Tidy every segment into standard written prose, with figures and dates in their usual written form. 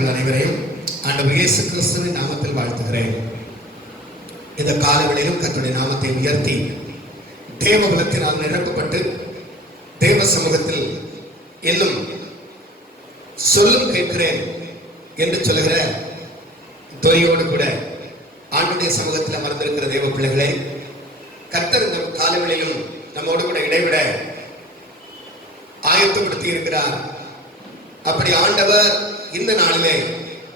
உங்கள் அனைவரையும் ஆண்டவர் இயேசு கிறிஸ்துவின் நாமத்தில் வாழ்த்துகிறேன். இந்த காலவெளியிலும் கர்த்தருடைய நாமத்தை உயர்த்தி தேவ பலத்தினால் நிரப்பப்பட்டு தேவ சமூகத்தில் இன்னும் சொல்லும் கேட்கிறேன் என்று சொல்லுகிற துறையோடு கூட ஆண்டுடைய சமூகத்தில் அமர்ந்திருக்கிற தேவ பிள்ளைகளை கர்த்தர் இந்த காலவெளியிலும் நம்மோடு கூட இடைவிட ஆயத்தப்படுத்தி இருக்கிறார். அப்படி ஆண்டவர் இந்த நாளிலே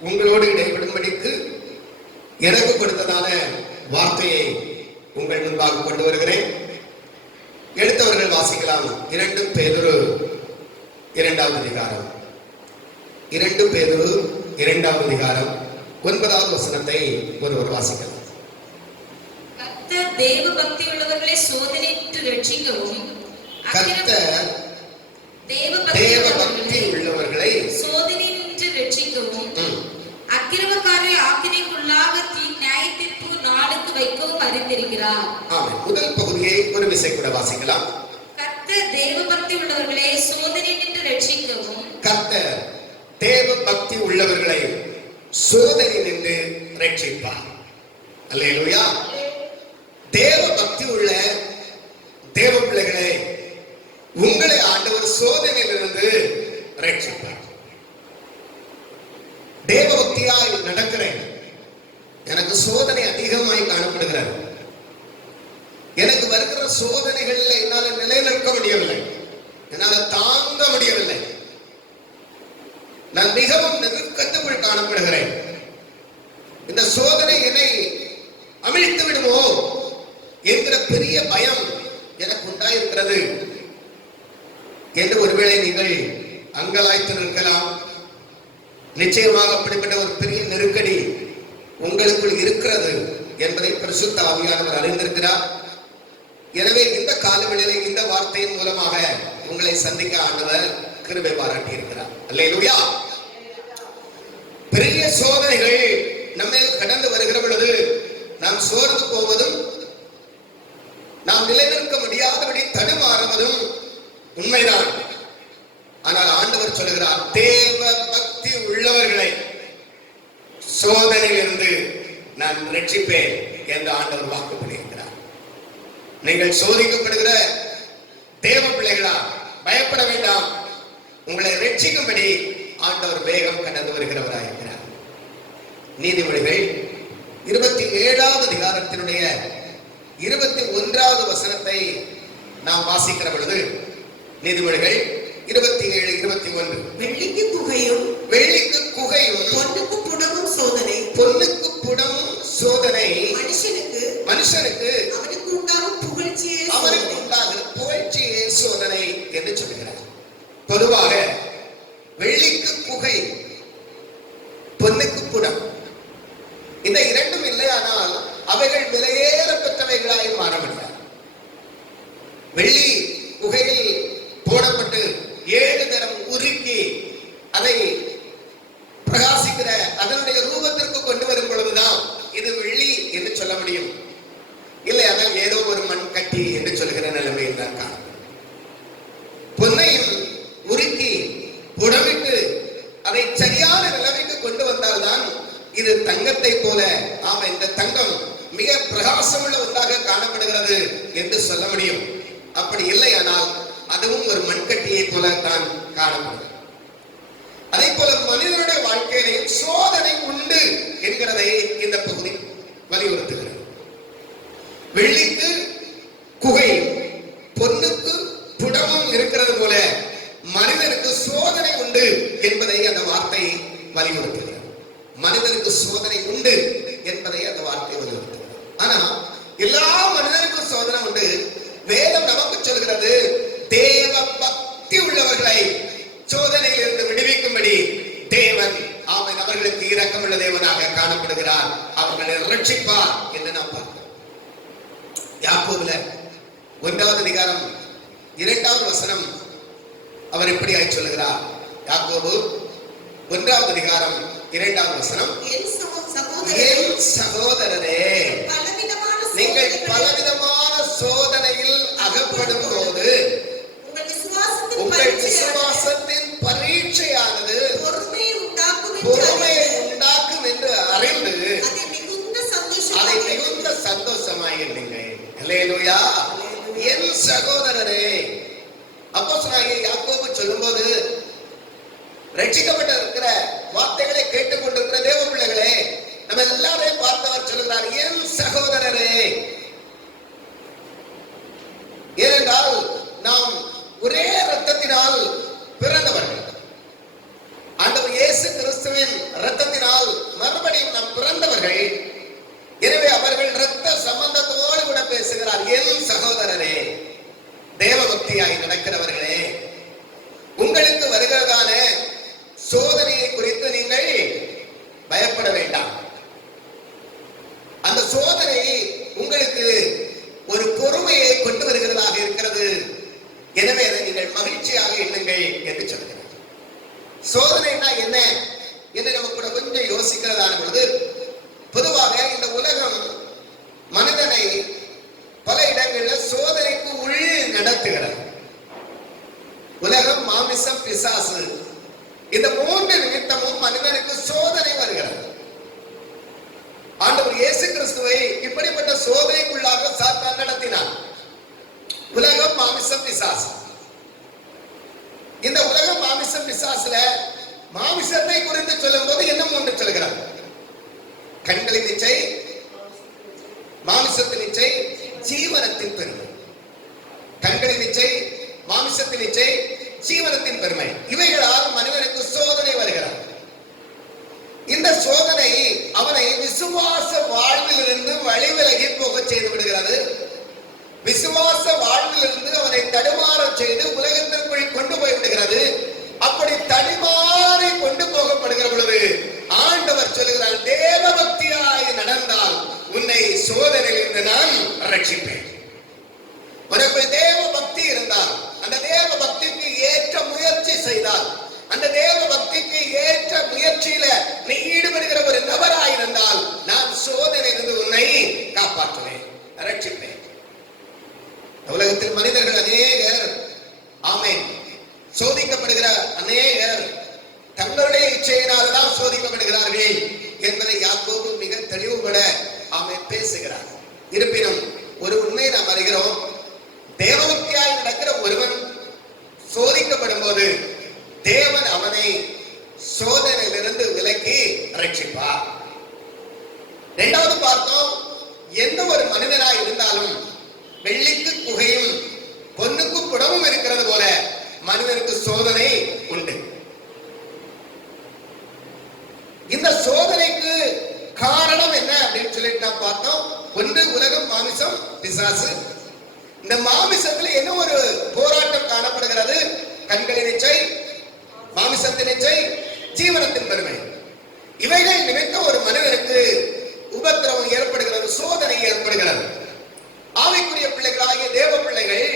உங்களோடு இடைவிடும்படிக்கு எனக்கு கொடுத்ததான வார்த்தையை உங்கள் முன்பாக கொண்டு வருகிறேன். எடுத்தவர்கள் வாசிக்கலாம். 2 பேதுரு 2வது அதிகாரம் 2 பேதுரு 2வது அதிகாரம் 9வது வசனத்தை ஒருவர் வாசிக்கலாம். கர்த்தர் தேவ பக்தி உள்ளவர்களை சோதனையிட்டு ரட்சிக்கவும், கர்த்தர் தேவ பக்தி உள்ளவர்களை சோதனையிட்டு ரட்சிக்கவும், அக்கிரமக்காரரை ஆக்கினைக்குள்ளாக நியாயத்தீர்ப்பு நாளுக்கு வைக்கவும் அறிந்திருக்கிறார். ஆமென். முதல் பகுதியை ஒரு விசை கூட வாசிக்கலாம். கர்த்தர் தேவ பக்தி உள்ளவர்களை சோதனையிட்டு ரட்சிக்கவும், கர்த்தர் தேவ பக்தி உள்ளவர்களை சோதனை நின்று ரட்சிப்பார். அல்லேலூயா. தேவ பக்தி உள்ள தேவ பிள்ளைகளை உங்களை ஆண்டவர் சோதனையிலிருந்து ரட்சிப்பார். தேவ பக்தியாய் நடக்கிறேன், எனக்கு சோதனை அதிகமாய் காணப்படுகிறது. எனக்கு வருகிற சோதனைகளில் என்னால் நிலைநிற்க முடியவில்லை, என்னால் தாங்க முடியவில்லை. நான் மிகவும் நெருக்கத்துக்குள் காணப்படுகிறேன். இந்த சோதனை என்னை அமிழ்த்து விடுமோ என்கிற பெரிய பயம் எனக்கு உண்டாயிருக்கிறது என்று ஒருவேளை நீங்கள் அங்கலாய்த்து நிற்கலாம். நிச்சயமாக அப்படிப்பட்ட ஒரு பெரிய நெருக்கடி உங்களுக்குள் இருக்கிறது என்பதை பரிசுத்த ஆவியானவர் அறிந்திருக்கிறார். எனவே இந்த காலவெளியிலே இந்த வார்த்தையின் மூலமாக உங்களை சந்திக்க ஆண்டவர் கிருபை பாராட்டி இருக்கிறார். அல்லேலூயா. பெரிய சோதனைகள் நம்மேல் கடந்து வருகிற பொழுது நாம் சோர்ந்து போவதும் நாம் நிலைநிற்க முடியாதபடி தடுமாறுவதும் உண்மைதான். ஆனால் ஆண்டவர் சொல்லுகிறார், தேவ பக்தி உள்ளவர்களை சோதனையிலிருந்து நான் ரட்சிப்பேன் என்று ஆண்டவர் வாக்கு பண்ணியிருக்கிறார். நீங்கள் சோதிக்கப்படுகிற தேவ பிள்ளைகளா, பயப்பட வேண்டாம். உங்களை ரட்சிக்கும்படி ஆண்டவர் வேகம் கடந்து வருகிறவராயிருக்கிறார். நீதிமொழிகள் 27வது அதிகாரத்தினுடைய 21வது வசனத்தை நாம் வாசிக்கிற பொழுது, நீதிமொழிகள் 27:21, வெள்ளிக்கு குகையும் பொன்னுக்கு புடமும் சோதனை மனுஷனுக்கு அவனுக்கு உண்டாகும் புகழ்ச்சியே சோதனை என்று சொல்லுகிறார். பொதுவாக வெள்ளிக்கு குகை, பொன்னுக்கு புடம், இந்த இரண்டும் இல்லையானால் அவைகள் விலையேற பெற்றவைகளாய் மாற முடியாது. வெள்ளி குகையில் போடப்பட்டு 7 தரம் உருக்கி அதை பிரகாசிக்கிற அதனுடைய ரூபத்திற்கு கொண்டு வரும் பொழுதுதான் இது வெள்ளி என்று சொல்ல முடியும். இல்லை, ஆனால் ஏதோ ஒரு மண் கட்டி என்று சொல்லுகிற நிலைமையில் தான் காணப்படும். பொன்னையும் உருக்கி புடமிட்டு அதை சரியான நிலைமைக்கு கொண்டு வந்தால்தான் இது தங்கத்தை போல, ஆமா இந்த தங்கம் மிக பிரகாசமுள்ள ஒன்றாக காணப்படுகிறது என்று சொல்ல முடியும். அப்படி இல்லையானால் அதுவும் ஒரு மண்கட்டியை போல தான் காணப்படும். அதே போல மனிதனுடைய வாழ்க்கையிலையும் சோதனை உண்டு என்கிறதை இந்த பகுதி வலியுறுத்துகிறது. வெள்ளிக்கு குகை, பொன்னுக்கு புடமும் இருக்கிறது போல மனிதனுக்கு சோதனை உண்டு என்பதை அந்த வார்த்தை வலியுறுத்துகிறது. மனிதனுக்கு சோதனை உண்டு என்பதை அந்த வார்த்தை வலியுறுத்துகிறது. ஆனா எல்லா மனிதனுக்கும் சோதனை உண்டு. வேதம் நமக்கு சொல்கிறது, தேவ பக்தி உள்ளவர்களை சோதனையில் இருந்து விடுவிக்கும்படி தேவன் அவன் அவர்களுக்கு இரக்கமுள்ள தேவனாக காணப்படுகிறார், அவர்களை ரட்சிப்பார் என்று நாம் பார்க்கிறோம். யாக்கோபுல 1வது அதிகாரம் 2வது வசனம் அவர் இப்படியாய் சொல்லுகிறார். யாக்கோபு 1வது அதிகாரம் 2வது வசனம், என் சகோதரரே, நீங்கள் பலவிதமான சோதனையில் அகப்படும் போது உங்கள் விசுவாசத்தின் பரீட்சையானது பொறுமையை ரட்சிக்கப்பட்டு இருக்கிற வார்த்தைகளை கேட்டுக்கொண்டிருக்கிற தேவ பிள்ளைகளே, நம்ம எல்லாரையும் பார்த்தவர் சொல்கிறார், என் சகோதரரே. ஏனென்றால் நாம் ஒரே இரத்தத்தினால் பிறந்தவர்கள். ஆண்டவர் இயேசு கிறிஸ்துவின் இரத்தத்தினால் மறுபடியும் நாம் பிறந்தவர்கள். எனவே அவர்கள் இரத்த சம்பந்தத்தோடு கூட பேசுகிறார், என் சகோதரரே, தேவ பக்தியாய் நடக்கிறவர்களே, உங்களுக்கு வருகிறதான சோதனையை குறித்து நீங்கள் பயப்பட வேண்டாம். அந்த சோதனை உங்களுக்கு ஒரு பொறுமையை கொண்டு வருகிறதாக இருக்கிறது. எனவே அதை நீங்கள் மகிழ்ச்சியாக எண்ணுங்கள் என்று சொல்கிறார். சோதனைனா என்ன என்று நம்ம கூட கொஞ்சம் யோசிக்கிறதான பொழுது, பொதுவாக இந்த உலகம் மனிதனை பல இடங்களில் சோதனைக்கு உள் நடத்துகிறது. உலகம், மாமிசம், பிசாசு, இந்த மூன்று நிமித்தமும் மனிதனுக்கு சோதனை வருகிறது. ஆண்டவர் இயேசு கிறிஸ்துவை இப்படிப்பட்ட சோதனைக்குள்ளாக சாத்தான் நடத்தினார். உலகம், மாமிசம், பிசாசு. இந்த உலகம், மாமிசம், பிசாசுல மாமிசத்தை குறித்து சொல்லும் போது என்ன மூன்று சொல்கிறார்? கண்களின் இச்சை, மாமிசத்தின் இச்சை, ஜீவனத்தின் பெருமை. கண்களின் இச்சை, மாமிசத்தின் இச்சை, ஜீவனத்தின் பெருமை. இவைகளால் மனிதனுக்கு சோதனை வருகிறது. இந்த சோதனை அவனை விசுவாச வாழ்விலிருந்து வழிவிலகி போக செய்து விடுகிறது. விசுவாச வாழ்விலிருந்து அவனை தடுமாற செய்து உலகத்திற்குள் கொண்டு போய் விடுகிறது. அப்படி தடுமாறி கொண்டு போகப்படுகிற பொழுது ஆண்டவர் சொல்லுகிறார், தேவ பக்தியாய் நடந்தால் உன்னை சோதனையிலிருந்து நான் ரட்சிப்பேன். உனக்கு தேவ பக்தி இருந்தால், அந்த தேவ பக்திக்கு ஏற்ற முயற்சி செய்தால், அந்த தேவ பக்திக்கு ஏற்ற முயற்சியில நீ ஈடுபடுகிற ஒரு நபராயிருந்தால், நான் சோதனையிலிருந்து உன்னை காப்பாற்றுவேன், ரட்சிப்பேன். உலகத்தில் மனிதர்கள் அநேகர், ஆமென், சோதிக்கப்படுகிற அநேகர் தங்களுடைய இச்சையினால்தான் சோதிக்கப்படுகிறார்கள் என்பதை யாக்கோபு மிக தெளிவுபட ஆமென் பேசுகிறார். இருப்பினும் ஒரு உண்மையை நாம் அறிகிறோம், தேவபக்தியாய் நடக்கிற ஒருவன் சோதிக்கப்படும் போது தேவன் அவனை சோதனையிலிருந்து விலக்கி ரட்சிப்பார். இரண்டாவது பார்த்தோம், எந்த ஒரு மனிதனாய் இருந்தாலும் வெள்ளிக்கு குகையும் பொன்னுக்கு புடமும் இருக்கிறது போல மனிதனுக்கு சோதனை உண்டு. இந்த சோதனைக்கு காரணம் என்ன அப்படின்னு சொல்லிட்டு நாம் பார்த்தோம். ஒன்று உலகம், மாமிசம், பிசாசு. இந்த மாமிசத்துல என்ன ஒரு போராட்டம் காணப்படுகிறது? கண்களின் இச்சை, மாமிசத்தின் இச்சை, ஜீவனத்தின் பெருமை. இவைகள் நிமித்தம் ஒரு மனிதனுக்கு உபத்திரவம் ஏற்படுகிறது, சோதனை ஏற்படுகிறது. ஆவிக்குரிய பிள்ளைகளாகிய தேவ பிள்ளைகள்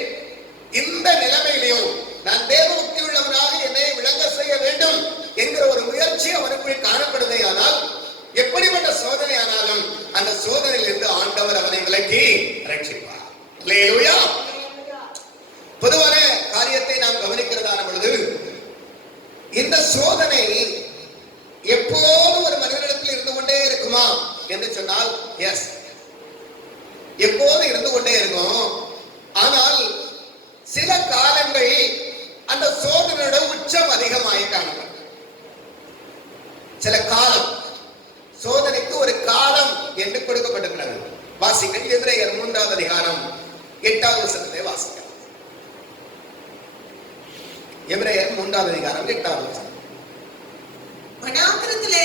இந்த நிலைமையிலையும் நான் தேவ பக்தி உள்ளவனாக என்னை விளங்க செய்ய வேண்டும் என்கிற ஒரு முயற்சி அவனுக்குள் காணப்படுதே. ஆனால் எப்படிப்பட்ட சோதனை ஆனாலும் அந்த சோதனையிலிருந்து ஆண்டவர் அவனை விலக்கி ரட்சிப்பார். அல்லேலூயா. பொதுவான காரியத்தை நாம் கவனிக்கிறதான பொழுது, இந்த சோதனை எப்போதும் ஒரு மனிதனிடத்தில் இருந்து கொண்டே இருக்குமா என்று சொன்னால், எஸ், எப்போது இருந்து கொண்டே இருக்கும். ஆனால் சில காலங்கள் அந்த சோதனையோட உச்சம் அதிகமாக காணப்படும். சில காலம், சோதனைக்கு ஒரு காலம் என்று கொடுக்கப்பட்டிருக்கிறது. வாசிங்கள் எபிரேயர் 3வது அதிகாரம் 8வது வசனத்தை வாசிக்கலாம். எபிரேயர் 3வது அதிகாரம் 8வது வசனம். வனாந்திரத்திலே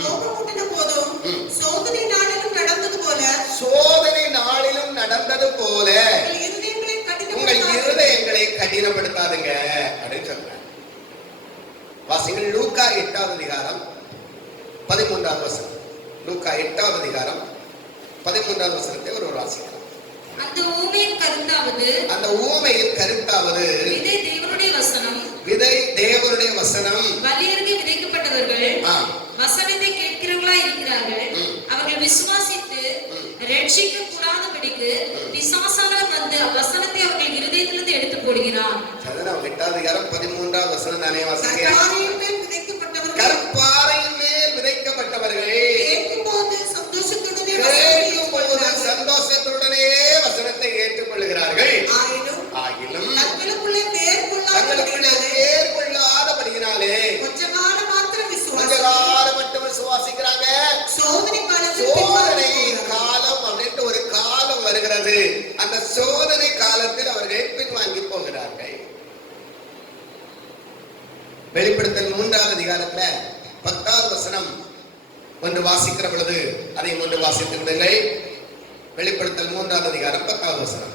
கோபமூட்டின போதும் சோதனை நாளிலும் நடந்தது போல, சோதனை நாளிலும் நடந்தது போல உங்கள் இருதயங்களை கடினப்படுத்தாதுங்க அப்படின்னு சொல்றாங்க. வாசிங்கள் லூக்கா 8வது அதிகாரம் 13வது வசனம். லூக்கா 8வது அதிகாரம் 13வது வசனத்தை ஒரு வாசிக்கலாம். அந்த ஊமையின் கருத்தாவது, அந்த ஊமையின் கருத்தாவது, விதை தேவனுடைய வசனம், விதை தேவனுடைய வசனம். பலியருகே விதைக்கப்பட்டவர்கள் வசனத்தை கேட்கிறவர்களாய் இருக்கிறார்கள். அவர்கள் விசுவாசித்து ரட்சிக்க கூடாதபடிக்கு பிசாசானவன் வந்து வசனத்தை அவர்கள் இருதயத்திலிருந்து எடுத்து போடுகிறான். 8வது அதிகாரம் 13வது வசனம் தானே வாசிங்க. கற்பாறையின் மேல் விதைக்கப்பட்டவர்கள், கற்பாறையின் மேல் விதைக்கப்பட்டவர்கள் கேட்கும்போது சந்தோஷத்துடனே சந்தோஷத்துடனே வசனத்தை ஏற்றுக்கொள்கிறார்கள். ஆகிலும் தங்களுக்குள்ளே வேர் கொள்ளாதபடியினாலே கொஞ்ச வெளிப்படுத்தல் 3வது அதிகாரத்துல 10வது வசனம் ஒன்று வாசிக்கிற பொழுது அதையும் ஒன்று வாசித்திருந்தீர்கள். வெளிப்படுத்தல் 3வது அதிகாரம் 10வது வசனம்.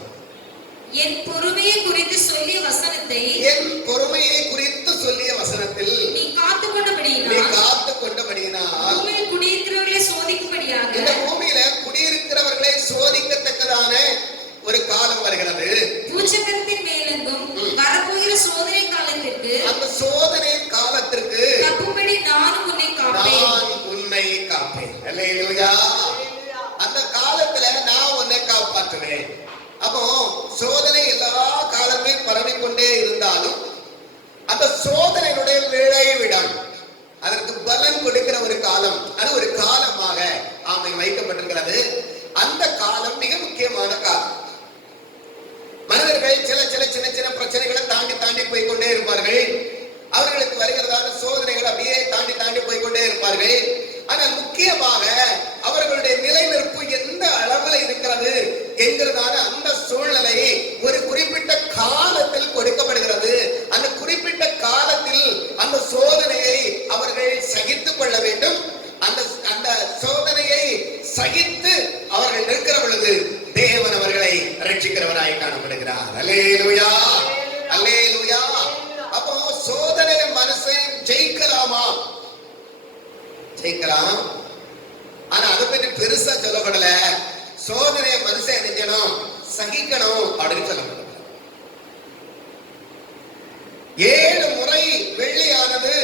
என் பொறுமையை குறித்து சொல்லிய வசனத்தை என் பொறுமையை குறித்து சொல்லிய வசனத்தில் நீ காத்துக் கொண்டபடியினால் பூமியில் குடியிருக்கிறவர்களை சோதிக்கும்படியாக இந்த பூமியில குடியிருக்கிறவர்களை சோதிக்கத்தக்கதான ஒரு காலம் வருகிறது. பூச்சக்கரத்தின் மேலெங்கும் வரப்போகிற சோதனை காலத்திற்கு அந்த சோதனை காலத்திற்கு தப்பும்படி நான் உன்னை காப்பேன். அல்லேலூயா. அந்த காலத்துல நான் உன்னை காப்பாற்றுவேன். அப்போ சோதனை எல்லா காலத்திலும் பரவிக்கொண்டே இருந்தாலும் அந்த சோதனையினுடைய விளைவிடம் அதற்கு பலன் கொடுக்கிற ஒரு காலம், அது ஒரு காலமாக ஆமை வைக்கப்பட்டிருக்கிறது. அந்த காலம் மிக முக்கியமான காலம். மனிதர்கள் சின்ன சின்ன பிரச்சனைகளை தாண்டி போய்கொண்டே இருப்பார்கள். அவர்களுக்கு வருகிறதான சோதனைகள் அப்படியே தாண்டி போய்கொண்டே இருப்பார்கள். ஆனால் முக்கியமாக அவர்களுடைய நிலைநிற்பு எந்த அளவில் இருக்கிறது என்கிறதான அந்த சூழ்நிலை ஒரு குறிப்பிட்ட காலத்தில் கொடுக்கப்படுகிறது. அந்த குறிப்பிட்ட காலத்தில் அந்த சோதனையை அவர்கள் சகித்துக் கொள்ள வேண்டும். அந்த சோதனையை சகித்து அவர்கள் நிற்கிற பொழுது தேவன் அவர்களை ரட்சிக்கிறவராய் காணப்படுகிறார். அல்லேலூயா, அல்லேலூயா. அப்போ சோதனை மனுஷன் ஜெயிக்கலாமா? ஜெயிக்கலாம். ஆனா அதை பற்றி பெருசா சொல்லப்படல. சோதனையை மனுஷன் நினைக்கணும், சகிக்கணும் அப்படின்னு சொல்லப்படல. 7 முறை வெள்ளியானது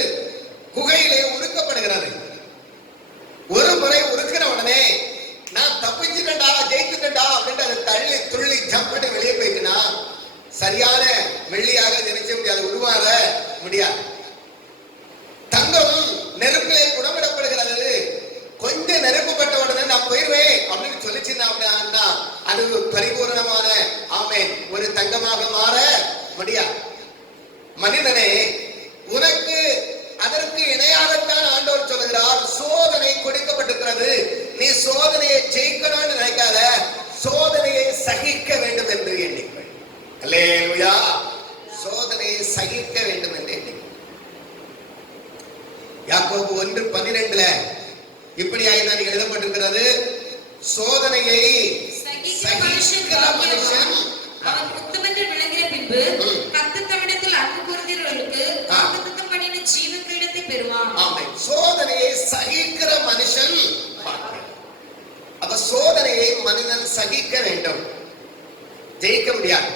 குகையிலே உருக்கப்படுகிறது. ஒரு முறை உருக்கிற உடனே நான் தப்பிச்சுட்டா ஜெயிச்சுட்டா அப்படின்னு அதை தள்ளி துள்ளி ஜம்பட்டு வெளியே போயிட்டுனா சரியான வெள்ளியாக நினைச்ச முடியாது, உருவாக முடியாது. தங்கம் நெருப்பிலே குணமிடப்படுகிறது. கொஞ்சம் நெருப்புப்பட்ட உடனே நான் போயிருவேன் அப்படின்னு சொல்லிச்சுன்னா அது பரிபூர்ணமான ஆமென் ஒரு தங்கமாக மாற முடியாது. மனிதனே, உனக்கு அதற்கு இணையாகத்தான் ஆண்டவர் சொல்லுகிறார், சோதனை கொடுக்கப்பட்டிருக்கிறது. நீ சோதனையை ஜெயிக்கணும்னு நினைக்காத, சோதனையை சகிக்க வேண்டும் என்று எண்ணிக்கொள். அல்லேலூயா. சோதனையை சகிக்க வேண்டும் என்று எண்ணிக்கொள். யாக்கோபு 1:12 இப்படியாக எழுதப்பட்டிருக்கிறது, சோதனையை சகிக்கிற மனுஷன் அவன் உத்தமத்தில் விளங்கிற பின்பு தம்மிடத்தில் அன்பு கூறுகிறவர்களுக்கு வாக்குத்தத்தம் பண்ணின ஜீவ கிரீடத்தை பெறுவான். ஆமென். சோதனையை சகிக்கிற மனுஷன். அப்ப சோதனையை மனிதன் சகிக்க வேண்டும், ஜெயிக்க முடியாது.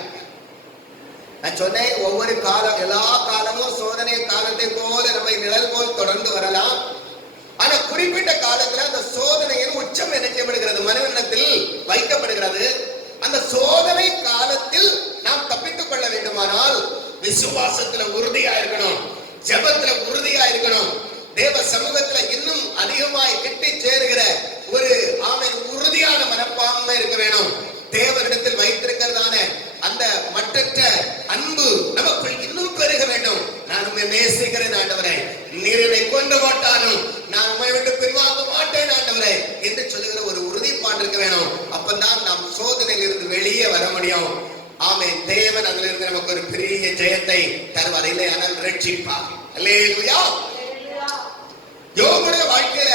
நான் சொன்னேன், ஒவ்வொரு காலம் எல்லா காலமும் சோதனை காலத்தை போல நம்ம நிழல் போல் தொடர்ந்து வரலாம். ஆனா குறிப்பிட்ட காலத்துல அந்த சோதனையின் உச்சம் என்ன செய்யப்படுகிறது, மனிதனிடத்தில் வைக்கப்படுகிறது. அந்த சோதனை காலத்தில் நாம் தப்பித்துக் கொள்ள வேண்டுமானால் விசுவாசத்துல உறுதியா இருக்கணும், ஜெபத்துல உறுதியா இருக்கணும், தேவ சமூகத்துல இன்னும் அதிகமாய் கிட்டி சேருகிற ஒரு ஆமென் உறுதியான மனப்பான்மை இருக்க வேணும். தேவனிடத்தில் வைத்திருக்கிறதான அந்த மற்றற்ற அன்பு நமக்குள் இன்னும் பெருக வேண்டும். நான் உம்மை நேசிக்கிறேன் ஆண்டவரே, நீர் என்னை கொண்டு போட்டாலும் நான் உம்மை விட்டு பின்வாங்க மாட்டேன் ஆண்டவரே என்று சொல்லுகிற ஒரு உறுதிப்பாடு இருக்க வேணும். அப்பதான் நாம் சோதனையில் இருந்து வெளியே வர முடியும். ஆமென். தேவன் அதில் இருந்து நமக்கு ஒரு பெரிய ஜெயத்தை தருவார், இல்லை ஆனால் ரட்சிப்பார். அல்லேலூயா. யோபுடைய வாழ்க்கையில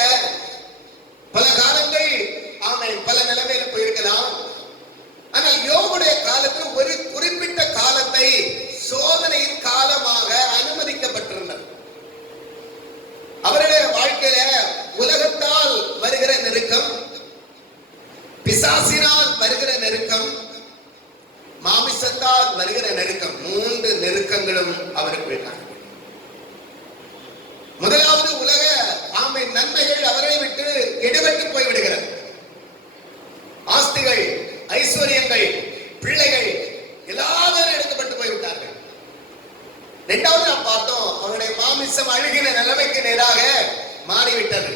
பல காலங்கள் ஆமென் பல நிலைமையில போயிருக்கலாம். ஆனால் யோபுடைய காலத்தில் ஒரு குறிப்பிட்ட காலத்தை சோதனையின் காலமாக அனுமதிக்கப்பட்டிருந்தது. அவருடைய வாழ்க்கையில உலகத்தால் வருகிற நெருக்கம், பிசாசினால் வருகிற நெருக்கம், மாமிசத்தால் வருகிற நெருக்கம், 3 நெருக்கங்களும் அவருக்கு காணப்படும். முதலாவது உலக ஆமென் நன்மைகள் அவரை விட்டு எடுபட்டு போய்விடுகிறது. ஆஸ்திகள், ஐஸ்வர்யங்கள், பிள்ளைகள் எல்லாரும் எடுக்கப்பட்டு போய்விட்டார்கள். 2வது நாம் பார்த்தோம், அவருடைய மாமிசம் அழுகின நிலைமைக்கு நேராக மாறிவிட்டது.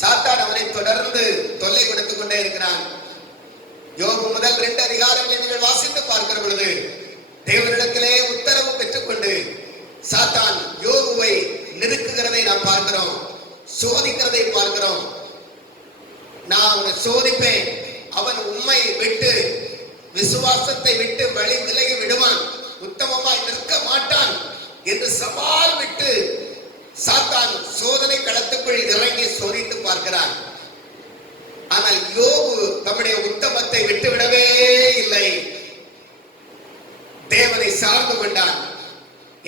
சாத்தான் அவரை தொடர்ந்து தொல்லை கொடுத்துக் கொண்டே இருக்கிறான். யோபு முதல் 2 அதிகாரங்களை நீங்கள் வாசித்து பார்க்கிற பொழுது தேவனிடத்திலே உத்தரவு பெற்றுக்கொண்டு சாத்தான் யோபுவை நெருக்குகிறதை நாம் பார்க்கிறோம், சோதிக்கிறதை பார்க்கிறோம். நான் அவனை சோதிப்பேன், அவன் உம்மை விட்டு விசுவாசத்தை விட்டு வழி விலகி விடுவான், உத்தமமாய் நிற்க மாட்டான் என்று சவால் விட்டு சாத்தான் சோதனை களத்துக்குள் இறங்கி சோதித்து பார்க்கிறான். ஆனால் யோபு தம்முடைய உத்தமத்தை விட்டுவிடவே இல்லை. தேவனை சார்ந்து கொண்டான்.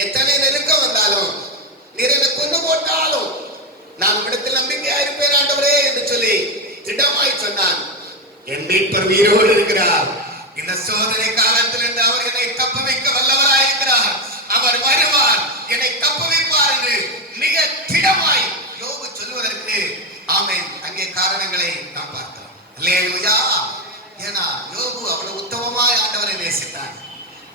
எத்தனை நெருக்கம் வந்தாலும், நீர் என்னை கொண்டு போட்டாலும் நான் உம்மிடத்தில் நம்பிக்கையா இருப்பேன் ஆண்டவரே என்று சொல்லி திடமாய் சொன்னான். என் மீட்பர் உயிரோடு இருக்கிறார். இந்த சோதனை காலத்திலிருந்து அவர் என்னை தப்ப வைக்க வல்லவராயிருக்கிறார். அவர் வருவார், என்னை தப்ப வைப்பார் என்று மிக திடமாய் யோபு சொல்வதற்கு ஆமென் அங்கே காரணங்களை நாம் பார்க்கிறோம். அல்லேலூயா. ஏன்னா யோபு அவ்வளவு உத்தமமாய் ஆண்டவரை நேசித்தான்.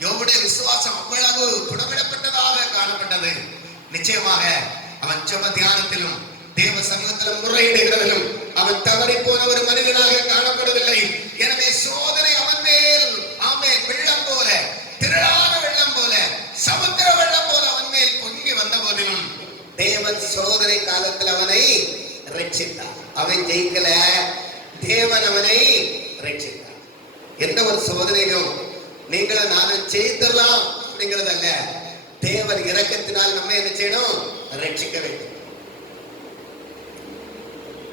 யோபுடைய விசுவாசம் அவ்வளவு புடமிடப்பட்டதாக காணப்பட்டது. நிச்சயமாக அவன் ஜெப தியானத்திலும் தேவ சமூகத்திலும் முறையிடுகிறதிலும் அவன் தவறி போன ஒரு மனிதனாக காணப்படவில்லை. எனவே சோதனை அவன் மேல் ஆமென் வெள்ளம் போல, திரளான வெள்ளம் போல, சமுத்திர வெள்ளம் போல அவன் மேல் பொங்கி வந்த போதிலும் தேவன் சோதனை காலத்தில் அவனை ரட்சித்தார். அவன் ஜெயிக்கல, தேவன் அவனை ரட்சித்தார். எந்த ஒரு சோதனையிலும் நீங்களை நானும் ஜெயித்தரலாம் அப்படிங்கிறது அல்ல. தேவன் இரக்கத்தினால் நம்ம என்ன செய்யணும்? ரட்சிக்க வேண்டும்.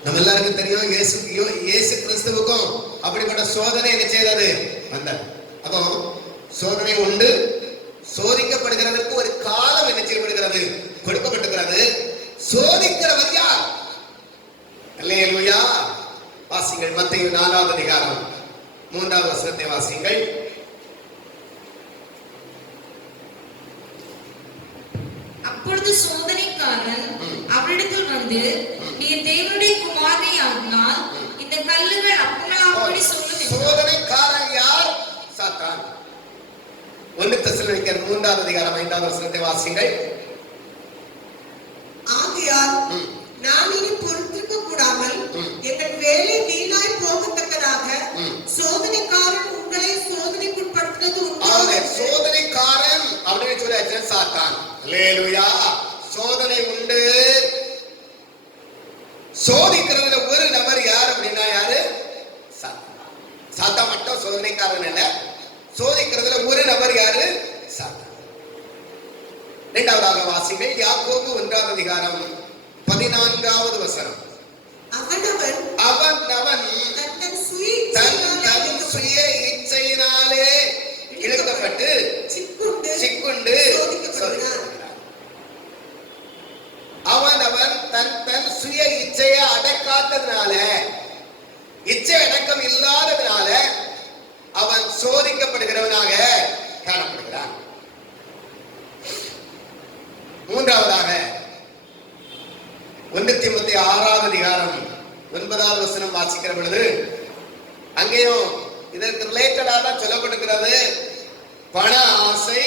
நம்ம எல்லாருக்கும் தெரியும், இயேசு கிறிஸ்துவுக்கும் அப்படிப்பட்ட சோதனை என்ன செய்யறது வந்தார். அப்போ சோதனை உண்டு. சோதிக்கப்படுகிறதற்கு ஒரு காலம் என்ன செய்யப்படுகிறது? கொடுக்கப்பட்டிருக்கிறது. சோதிக்கிறவர் யார்? அல்லேலூயா. வாசிங்கள் மத்தேயு 4வது அதிகாரம் 3வது வசனத்தை வாசிங்கள். அப்பொழுது சோதனைக்காரன் அவரிடத்தில் வந்து, நீர் தேவனுடைய குமாரனே ஆகினால் இந்த கல்லுகள் அப்பங்களாகும்படி சொல்லும். சோதனைக்காரன் யார்? சாத்தான். 1 தெசலோனிக்கர் 3வது அதிகாரம் 5வது வசனத்தை வாசிங்கள். ஆகையால் நான் இனி பொறுத்திருக்க கூடாமல் எங்கள் வேலை வீணாய் போகத்தக்கதாக சோதனைக்காரன் உங்களை சோதனைக்குட்படுத்தினது உண்டு. சோதனைக்காரன் அப்படின்னு சொல்லியாச்சு சாத்தான். அல்லேலூயா. சோதனை உண்டு. சோதிக்கிறதுல ஒரு நபர் யார் அப்படின்னா யாரு? சாத்தான். சாத்தான் மட்டும் சோதனைக்காரன் இல்ல. சோதிக்கிறதுல ஒரு நபர் யாரு? சாத்தான். 2வதாக வாசிங்கள். யாக்கோபு 1வது அதிகாரம் 14வது வசனம். அவன் தன் சுய இச்சையினாலே இழுக்கப்பட்டு சிக்குண்டு அவன் தன் சுய இச்சையை அடக்காததுனால, இச்சை அடக்கம் இல்லாததுனால அவன் சோதிக்கப்படுகிறவனாக காணப்படுகிறான். 3வதாக 1 தீமோத்தேயு 6வது அதிகாரம் 9வது வசனம் வாசிக்கிற பொழுது அங்கேயும் இதற்கு ரிலேட்டடா தான் சொல்லப்பட்டிருக்கிறது. பண ஆசை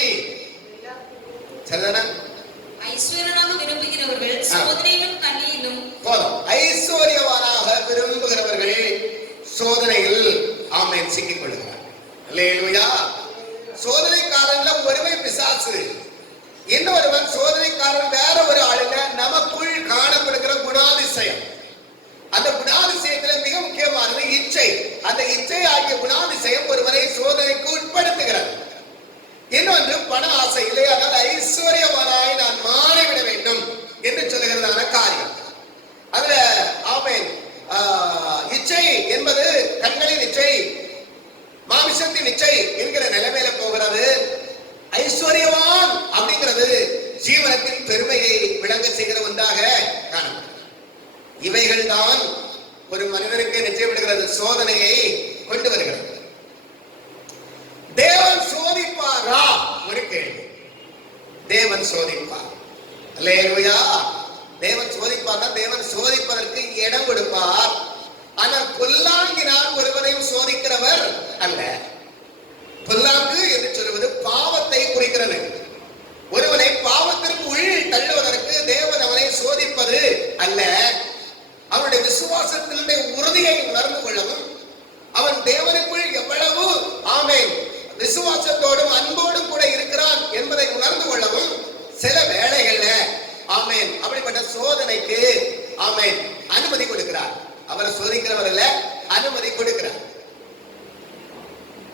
ஐஸ்வர்யனாக விரும்புகிறவர்கள் சோதனையிலும் கண்ணியிலும் போதும். ஐஸ்வர்யவானாக விரும்புகிறவர்கள் சோதனையில் ஆமென் சிக்கிக் கொள்கிறார். அல்லேலூயா. சோதனைக்காரன்ல ஒருமை பிசாசு, இன்னொருவன் சோதனைக்காரன் வேற ஒரு ஆளுங்க. நமக்குள் காணப்படுகிற குணாதிசயம், அந்த குணாதிசயத்துல மிக முக்கியமானது இச்சை. அந்த இச்சை ஆகிய குணாதிசயம் ஒருவரை சோதனைக்கு உட்படுத்துகிறது. இன்னொன்று பண ஆசை, இல்லையா? ஐஸ்வர்யவானாய் நான் மாறிவிட வேண்டும் என்று சொல்லுகிறதான காரியம். அதுல ஆமென் இச்சை என்பது கண்களின் இச்சை, மாமிசத்தின் இச்சை என்கிற நிலைமையில போகிறது. ஐஸ்வர்யவான் அப்படிங்கிறது ஜீவனத்தின் பெருமையை விளங்க செய்கிற ஒன்றாக காணப்படுகிறது. இவைகள் தான் ஒரு மனிதனுக்கு நிச்சயப்படுகிறது, சோதனையை கொண்டு வருகிறது. தேவன் சோதிப்பாரா? ஒரு கேள்வி. தேவன் சோதிப்பார். அல்லேலூயா. தேவன் சோதிப்பார்னா தேவன் சோதிப்பதற்கு இடம் கொடுப்பார். ஆனால் பொல்லாங்கினால் ஒருவரையும் சோதிக்கிறவர் அல்ல. பொல்லாங்கு என்று சொல்வது பாவத்தை குறிக்கிறது. ஒருவனை பாவத்திற்கு உள் தள்ளுவதற்கு தேவன் அவனை சோதிப்பது அல்ல. அவனுடைய விசுவாசத்தினுடைய உறுதியை உணர்ந்து கொள்ளவும், அவன் தேவனுக்குள் எவ்வளவு ஆமென் விசுவாசத்தோடும் அன்போடும் கூட இருக்கிறான் என்பதை உணர்ந்து கொள்ளவும் சில வேளைகள்ல ஆமென் அப்படிப்பட்ட சோதனைக்கு ஆமென் அனுமதி கொடுக்கிறார். அவரை சோதிக்கிறவர் இல்ல, அனுமதி கொடுக்கிறார்.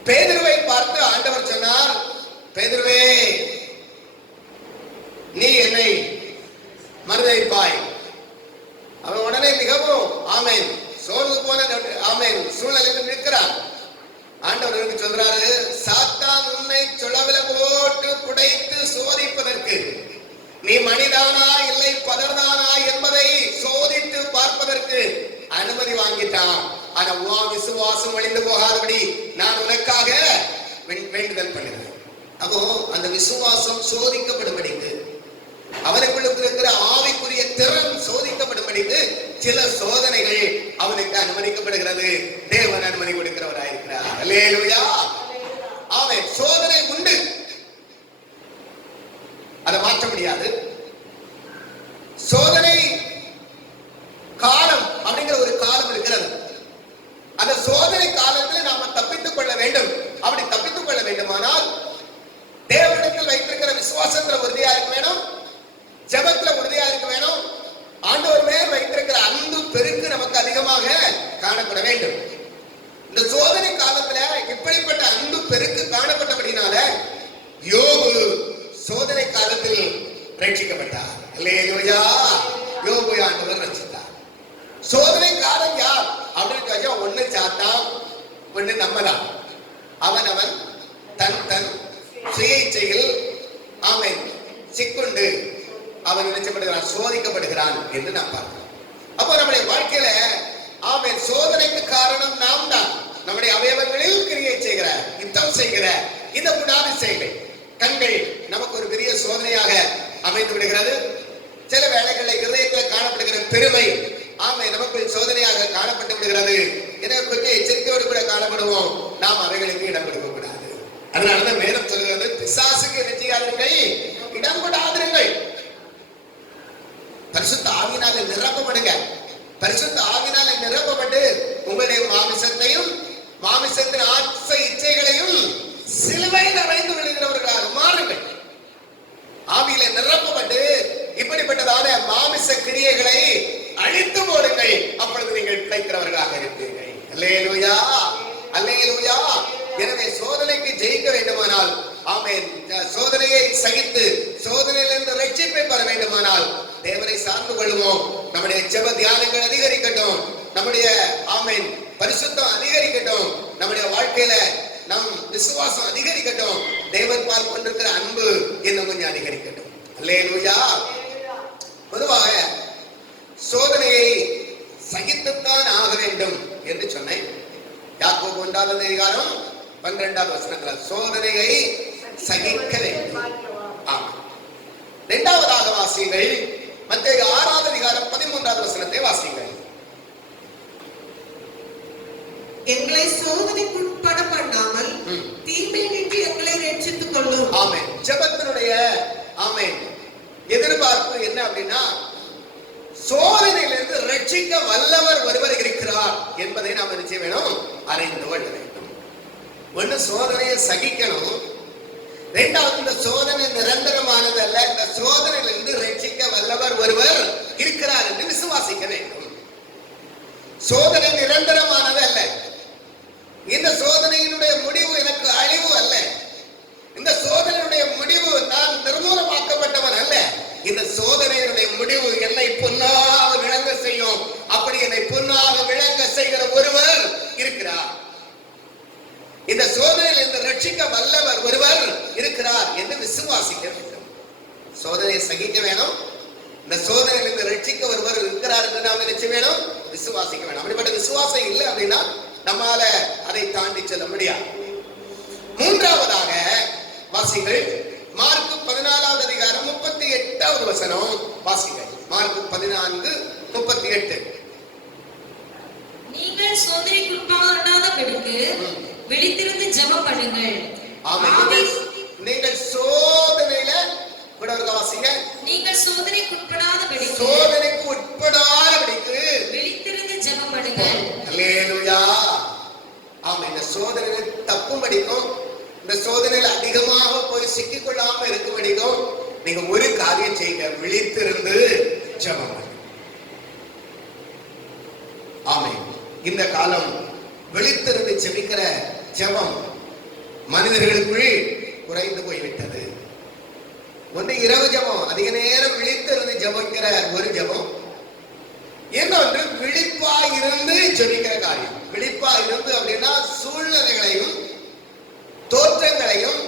பேதுருவை பார்த்து ஆண்டவர் சொன்னார், பேதுருவே அனுபவிப்பாய். அவன் உடனே மிகவும் ஆமென் சோர்ந்து போன ஆமென் சூழ்நிலையில் நிற்கிறான். ஆண்டவருக்கு சொல்றாரு, சாத்தான் உன்னை சுளவில போட்டு புடைத்து சோதிப்பதற்கு நீ மனிதானா இல்லை பதர்தானா என்பதை சோதித்து பார்ப்பதற்கு அனுமதி வாங்கிட்டான். ஆனா உன் விசுவாசம் அழிந்து போகாதபடி நான் உனக்காக வேண்டுதல் பண்ணுகிறேன். அப்போ அந்த விசுவாசம் சோதிக்கப்படும்படிக்கு, அவனுக்குள்ள இருக்கிற ஆவிக்குரிய திறன் சோதிக்கப்படும்படிக்கு சில சோதனைகள் அவனுக்கு அனுமதிக்கப்படுகிறது. தேவன் அனுமதி கொடுக்கிறவராயிருக்கிறார். அல்லேலூயா. ஆமென். சோதனை உண்டு, அதை மாற்ற முடியாது. சோதனை காலம் அப்படிங்கிற ஒரு காலம் இருக்கிறது. அந்த சோதனை காலத்தில் நாம தப்பித்துக் கொள்ள வேண்டும். அப்படி தப்பித்துக் கொள்ள வேண்டுமானால் தேவனிடத்தில் வைத்திருக்கிற விசுவாசத்துல உறுதியா இருக்க வேணும், ஜெபத்துல உறுதியா இருக்க வேணும். ஆண்டவர் மேல் வைத்திருக்கிற அன்பு பெருக்கு நமக்கு அதிகமாக காணப்பட வேண்டும். இந்த சோதனை காலத்துல இப்படிப்பட்ட அன்பு பெருக்கு காணப்பட்டபடினால யோபு சோதனை காலத்தில் ரட்சிக்கப்பட்டார். அல்லேலூயா. யோபு ஆண்டவர் ரட்சித்தார். சோதனை காலம் யார் அப்படின்னு ஒண்ணு சாத்தான், ஒண்ணு நம்மதான். அவன் தன் தன் சுய இச்சையில் ஆமென் சிக்குண்டு அவன் நினைச்சப்படுகிறான், சோதிக்கப்படுகிறான் என்று நாம் பார்க்கிறோம். அப்போ நம்முடைய வாழ்க்கையில ஆமென் சோதனைக்கு காரணம் நாம் தான். நம்முடைய அவயவங்களில் கிரியை செய்கிற, யுத்தம் செய்கிற இந்த குணாதிசயங்கள், கண்கள் நமக்கு ஒரு பெரிய சோதனையாக அமைந்து விடுகிறது. சில வேளைகளில் இதயத்தில் காணப்படுகிற பெருமை ஆமென் நமக்கு சோதனையாக காணப்பட்டு விடுகிறது. எனவே கொஞ்சம் எச்சரிக்கையோடு கூட காணப்படுவோம். நாம் அவைகளுக்கு இடம் கொடுக்க கூடாது. அதனாலதான் வேதம் சொல்கிறது, பிசாசுக்கு என்ன செய்யாதீர்கள், இடம் கொடாதிருங்கள். பரிசுத்த ஆவியினால நிரப்பப்படுங்க. பரிசுத்த ஆவியினால நிரப்பப்பட்டு உங்களுடைய மாமிசத்தையும் மாமிசத்தின் ஆசை இச்சைகளையும் சிலுவையில் அறைந்து விடுகிறவர்களாக மாறுங்கள். ஆவியில நிரப்பப்பட்டு இப்படிப்பட்டதான மாமிச கிரியைகளை அழித்து போடுங்கள். அப்பொழுது நீங்கள் பிழைக்கிறவர்களாக இருப்பீர்கள். அல்லேலூயா. அல்லேலூயா. எனவே சோதனைக்கு ஜெயிக்க வேண்டுமானால் ஆமென் சோதனையை சகித்து சோதனையிலிருந்து ரட்சிப்பை பெற வேண்டுமானால் தேவனை சார்ந்து கொள்வோம். நம்முடைய ஜெப தியானங்கள் அதிகரிக்கட்டும். நம்முடைய ஆமென் பரிசுத்தம் அதிகரிக்கட்டும். நம்முடைய வாழ்க்கையில நம் விசுவாசம் அதிகரிக்கட்டும். தேவன் பால் கொண்டிருக்கிற அன்பு இன்னும் கொஞ்சம் அதிகரிக்கட்டும். அல்லேலூயா. பொதுவாக சோதனையை சகித்துத்தான் ஆக வேண்டும் என்று சொன்னேன். யாக்கோபு 1வது அதிகாரம் 12வது வசனத்துல சோதனையை சகிக்க வேண்டும். ஆமா. 2வதாக வாசியுங்கள். மத்தேயு 6வது அதிகாரம் 13வது வசனத்தை வாசியுங்கள். எங்களை சோதனைக்கு உட்பட பண்ணாமல் தீமை நின்று எங்களை ரட்சித்துக் கொள்ளும். ஆமென். ஜெபத்தினுடைய ஆமென் எதிர்பார்ப்பு என்ன அப்படின்னா, சோதனையிலிருந்து ரட்சிக்க வல்லவர் ஒருவர் இருக்கிறார் என்பதை நாம் என்ன செய்ய வேணும், அறிந்து கொள்ள வேண்டும். ஒண்ணு சோதனையை சகிக்கணும். இரண்டாவது இந்த சோதனை நிரந்தரமானது அல்ல. இந்த சோதனையிலிருந்து ரட்சிக்க வல்லவர் ஒருவர் இருக்கிறார் என்று விசுவாசிக்க வேண்டும். சோதனை நிரந்தரமானது அல்ல. இந்த சோதனையினுடைய முடிவு எனக்கு அழிவு அல்ல. இந்த சோதனையுடைய முடிவு நான் நிர்மூலமாக்கப்பட்டவன் அல்ல. இந்த சோதனையினுடைய முடிவு என்னை பொன்னாக விளங்க செய்யும். அப்படி என்னை பொன்னாக விளங்க செய்கிற ஒருவர் இருக்கிறார். இந்த சோதனையில் இந்த ரட்சிக்க வல்லவர் ஒருவர் இருக்கிறார் என்று விசுவாசிக்க வேண்டும். சோதனையை சகிக்க வேணும். இந்த சோதனையில் இந்த ரட்சிக்க ஒருவர் இருக்கிறார் என்று நாம் நினைச்ச வேணும், விசுவாசிக்க வேணும். அப்படிப்பட்ட விசுவாசம் இல்லை அப்படின்னா நம்மால அதை தாண்டி செல்ல முடியாது. 3வதாக வாசிங்கள். மார்க் 14வது அதிகாரம் 38வது வசனம் வாசிங்கள். மார்க் 14:38. நீங்கள் சோதனைக்குட்படாதபடிக்கு விழித்திருந்து ஜெபம் பண்ணுங்கள். ஆமென். நீங்கள் சோதனையில கூட வாசிங்க. நீங்கள் சோதனைக்குட்படாதபடிக்கு சோதனைக்கு உட்படாதபடிக்கு விழித்திருந்து ஜெபம் பண்ணுங்கள். அல்லேலூயா. ஆமென். இந்த சோதனையில தப்பும் படிக்கும், இந்த சோதனையில அதிகமாக போய் சிக்கிக் கொள்ளாம இருக்கும்படிக்கும் நீங்க ஒரு காரியம் செய்யுங்க, விழித்திருந்து ஜெபம் பண்ணுங்க. ஆமென். இந்த காலம் விழித்திருந்து ஜெபிக்கிற ஜெபம் மனிதர்களுக்குள் குறைந்து போய்விட்டது. ஒன்று இரவு ஜெபம், அதிக நேரம் விழித்திருந்து ஜெபிக்க ஜெபிக்கிற ஒரு ஜெபம், இன்னொன்று விழிப்பா இருந்து ஜெபிக்கிற காரியம். விழிப்பா இருந்து அப்படின்னா சூழ்நிலைகளையும் தோற்றங்களையும்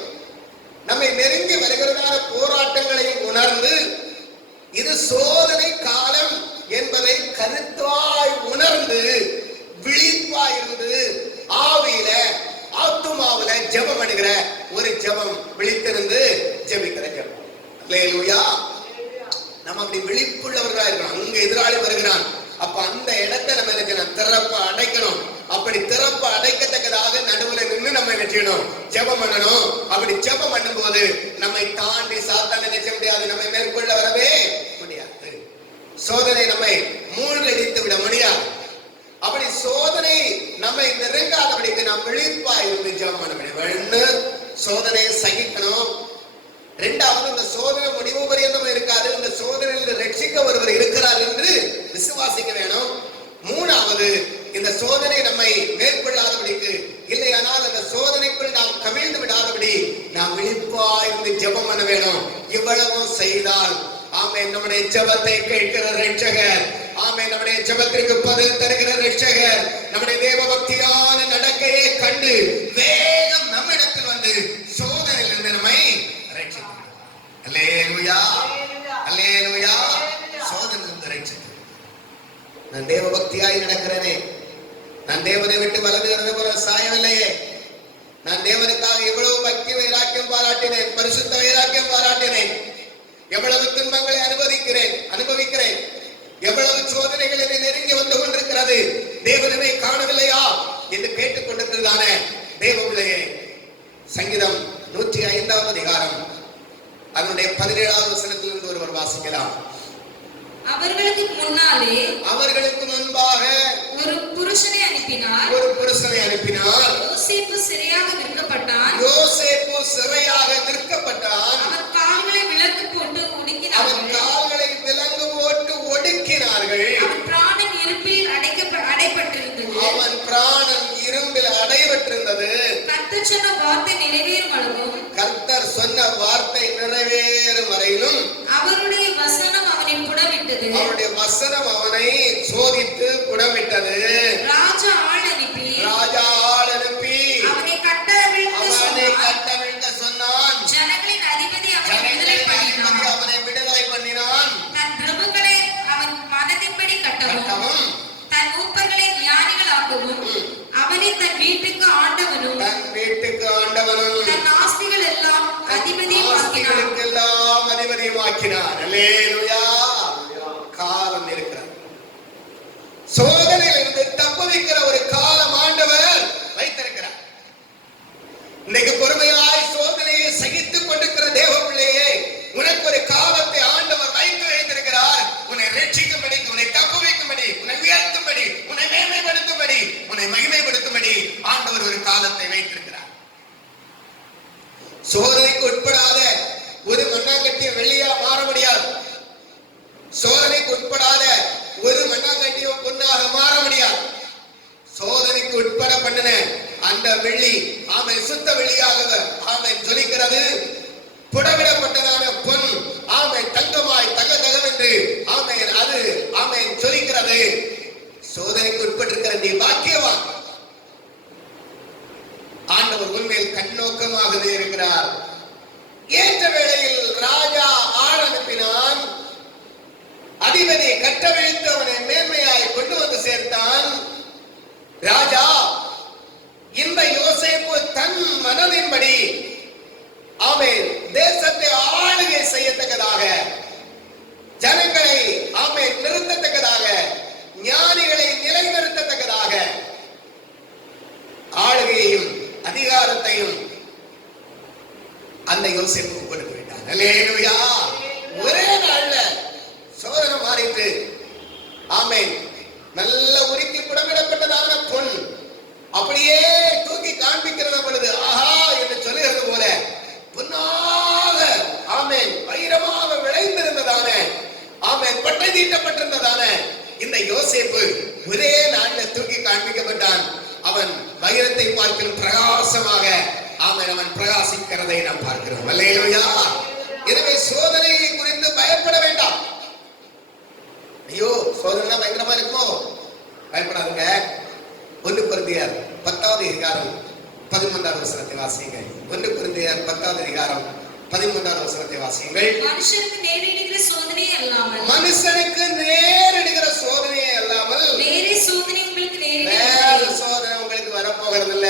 நம்மை நெருங்கி வருகிறதான போராட்டங்களையும் உணர்ந்து இது சோதனை காலம் என்பதை கருத்தாய் உணர்ந்து விழிப்பா இருந்து ஆவியில ஆத்துமாவில ஜெபம் பண்ணுகிற ஒரு ஜெபம், விழித்திருந்து ஜெபிக்கிற ஜெபம். அல்லேலூயா. நம்ம அப்படி விழிப்புள்ளவர்களா இருக்கணும். அங்க எதிராளி வருகிறான், அப்ப அந்த இடத்தை நம்ம என்ன செய்யணும்? திறப்ப அடைக்கணும். அப்படி திறப்ப அடைக்கத்தக்கதாக நடுவுல நின்று நம்ம என்ன செய்யணும்? ஜெபம் பண்ணணும். அப்படி ஜெபம் பண்ணும் போது நம்மை தாண்டி சாத்தான் நினைச்ச முடியாது, நம்மை மேற்கொள்ள வரவே முடியாது. சோதனை நம்மை மூழ்கடித்து விட முடியாது. அப்படி சோதனை நம்மை நெருங்காதபடிக்கு நாம் விழிப்பா இருந்து ஜெபம் பண்ண முடியும். சோதனையை சகிக்கணும். இரண்டாவது, இந்த சோதனை முடிவு பரியந்தம் இருக்காது, இந்த சோதனையில் ரட்சிக்க ஒருவர் இருக்கிறார் என்று விசுவாசிக்க வேணும். மூணாவது, இந்த சோதனை நம்மை மேற்கொள்ளாதபடிக்கு, இல்லையானால் அந்த சோதனைக்குள் நாம் கவிழ்ந்து விடாதபடி நாம் விழிப்பா இருந்து ஜெபம் பண்ண வேணும். இவ்வளவும் செய்தால் ஆமென், நம்முடைய ஜெபத்தை கேட்கிற ரட்சகர், ஆமென், நம்முடைய ஜெபத்திற்கு பதில் தருகிற ரட்சகர், நம்முடைய தேவ பக்தியான நடக்கையை கண்டு வேகம் நம்மிடத்தில் வந்து சோதனையிலிருந்து நம்மை ரட்சித்தார். அல்லேலூயா, அல்லேலூயா. சோதனையிலிருந்து ரட்சித்தார். நான் தேவ பக்தியாய் நடக்கிறேனே, நான் தேவனை விட்டு வலதுகிறது போல சாயவில்லையே, நான் தேவனுக்காக எவ்வளவு பக்தி வைராக்கியம் பாராட்டினேன், பரிசுத்த வைராக்கியம் பாராட்டினேன், எவ்வளவு துன்பங்களை அனுபவிக்கிறேன், எவ்வளவு சோதனைகள் என்னை நெருங்கி வந்து கொண்டிருக்கிறது, தேவனை காணவில்லையா என்று கேட்டுக் கொண்டிருக்கிறதான தேவ பிள்ளையே, சங்கீதம் 105 அதிகாரம் அதனுடைய 17வது வசனத்திலிருந்து ஒருவர் வாசிக்கலாம். அவர்களுக்கு முன்பாக ஒரு புருஷனை அனுப்பினார். யோசேப்பு சிறையாக விற்கப்பட்டான். அவன் கால்களை விலங்கு போட்டு ஒடுக்கினார்கள். அவன் பிராணன் இரும்பில் அடைபட்டிருந்தது. கர்த்தர் சொன்ன வார்த்தை நிறைவேறும் அளவும் அவருடைய வசனம் அவனை சோதித்து புடமிட்டது. ராஜா ஆள் அனுப்பி அவனை கட்டவிழ்க்க சொன்னான். ஜனங்களின் அதிபதி அவனை விடுதலை பண்ணினான். தன் பிரபுக்களை அவன் மனதின்படி கட்டவும் தன் மூப்பர்களை ஞானிகளாக்கவும் அவனை தன் வீட்டுக்கு ஆண்டவனும் தன் ஆஸ்திகள் எல்லாம் அதிபதியுமாக்கினார். அல்லேலூயா. காலம் இருக்கிறார். சோதனையிலிருந்து தப்புவிக்கிற ஒரு காலம் ஆண்டவர் வைத்திருக்கிறார். இன்னைக்கு பொறுமையாய் சோதனையை சகித்துக் கொண்டிருக்கிற தேவ பிள்ளையே, உனக்கு ஒரு காலத்தை ஆண்டவர் வைத்திருக்கிறார். உன்னை ரட்சிக்கும்படி, உன்னை தப்புவிக்கும்படி, உன்னை உயர்த்தும்படி, உன்னை மேன்மைப்படுத்தும்படி, உன்னை மகிமைப்படுத்தும்படி ஆண்டவர் ஒரு காலத்தை வைத்திருக்கிறார். சோதனைக்கு உட்படாத ஒரு மண்ணாங்கட்டிய வெள்ளியா மாற முடியாது. சோதனைக்கு உட்படாத ஒரு மண்ணாங்கட்டியோ பொன்னாக மாற முடியாது. சோதனைக்கு உட்பட பண்ணின அந்த வெள்ளி ஆமென் சுத்த வெள்ளியாக ஆமென் ஜொலிக்கிறது. புடமிடப்பட்டதான பொன் ஆமென் தங்கமாய் தகதகவென்று ஆமென் அது ஆமென் ஜொலிக்கிறது. சோதனைக்கு உட்பட்டிருக்கிற நீ பாக்கியவான். ஆண்டவர் உண்மையில் கண்ணோக்கமாகவே இருக்கிறார். ஏற்ற வேளையில் ராஜா ஆள் அனுப்பினான். அதிபதி கட்டவிழ்த்து அவனை மேன்மையாய் கொண்டு வந்து சேர்த்தான். ராஜா இந்த யோசேப்பு தன் மனதின்படி ஆமென் தேசத்தை ஆளுகை செய்யத்தக்கதாக, ஜனங்களை ஆமென் நிறுத்தத்தக்கதாக, ஞானிகளை நிலைநிறுத்தத்தக்கதாக ஆளுகையையும் அதிகாரத்தையும் அந்த யோசேப்பு கொடுத்து விட்டார். அல்லேலூயா. ஒரே நாள்ல சோதனை மாறிட்டு ஆமென் நல்ல உருக்கி புடமிடப்பட்டதான பொன் அப்படியே தூக்கி காண்பிக்கிற பொழுது ஆஹா என்று சொல்லுகிறது போல பொன்னாக ஆமென் வைரமாக விளைந்திருந்ததான ஆமென் பட்டை தீட்டப்பட்டிருந்ததான இந்த யோசேப்பு ஒரே நாள்ல தூக்கி காண்பிக்கப்பட்டான். அவன் வைரத்தை பார்க்கிற பிரகாசமாக ஆமென் அவன் பிரகாசிக்கிறதை நாம் பார்க்கிறோம். அல்லேலூயா. எனவே சோதனையை குறித்து பயப்பட வேண்டாம். ஐயோ சோதனை பயங்கரமா இருக்குமோ? பயப்படாதுங்க. 1 கொரிந்தியர் 10வது அதிகாரம் 13வது வசனத்தை வாசியுங்க. 1 கொரிந்தியர் 10வது அதிகாரம் 13வது வசனத்தை வாசியுங்கள். மனுஷனுக்கு நேரிடுகிற சோதனையே அல்லாமல் மனுஷனுக்கு நேரிடுகிற சோதனையே அல்லாமல் வேறே சோதனை உங்களுக்கு வேற நேரிடுகிறது. சோதனை உங்களுக்கு வரப்போகிறது இல்ல.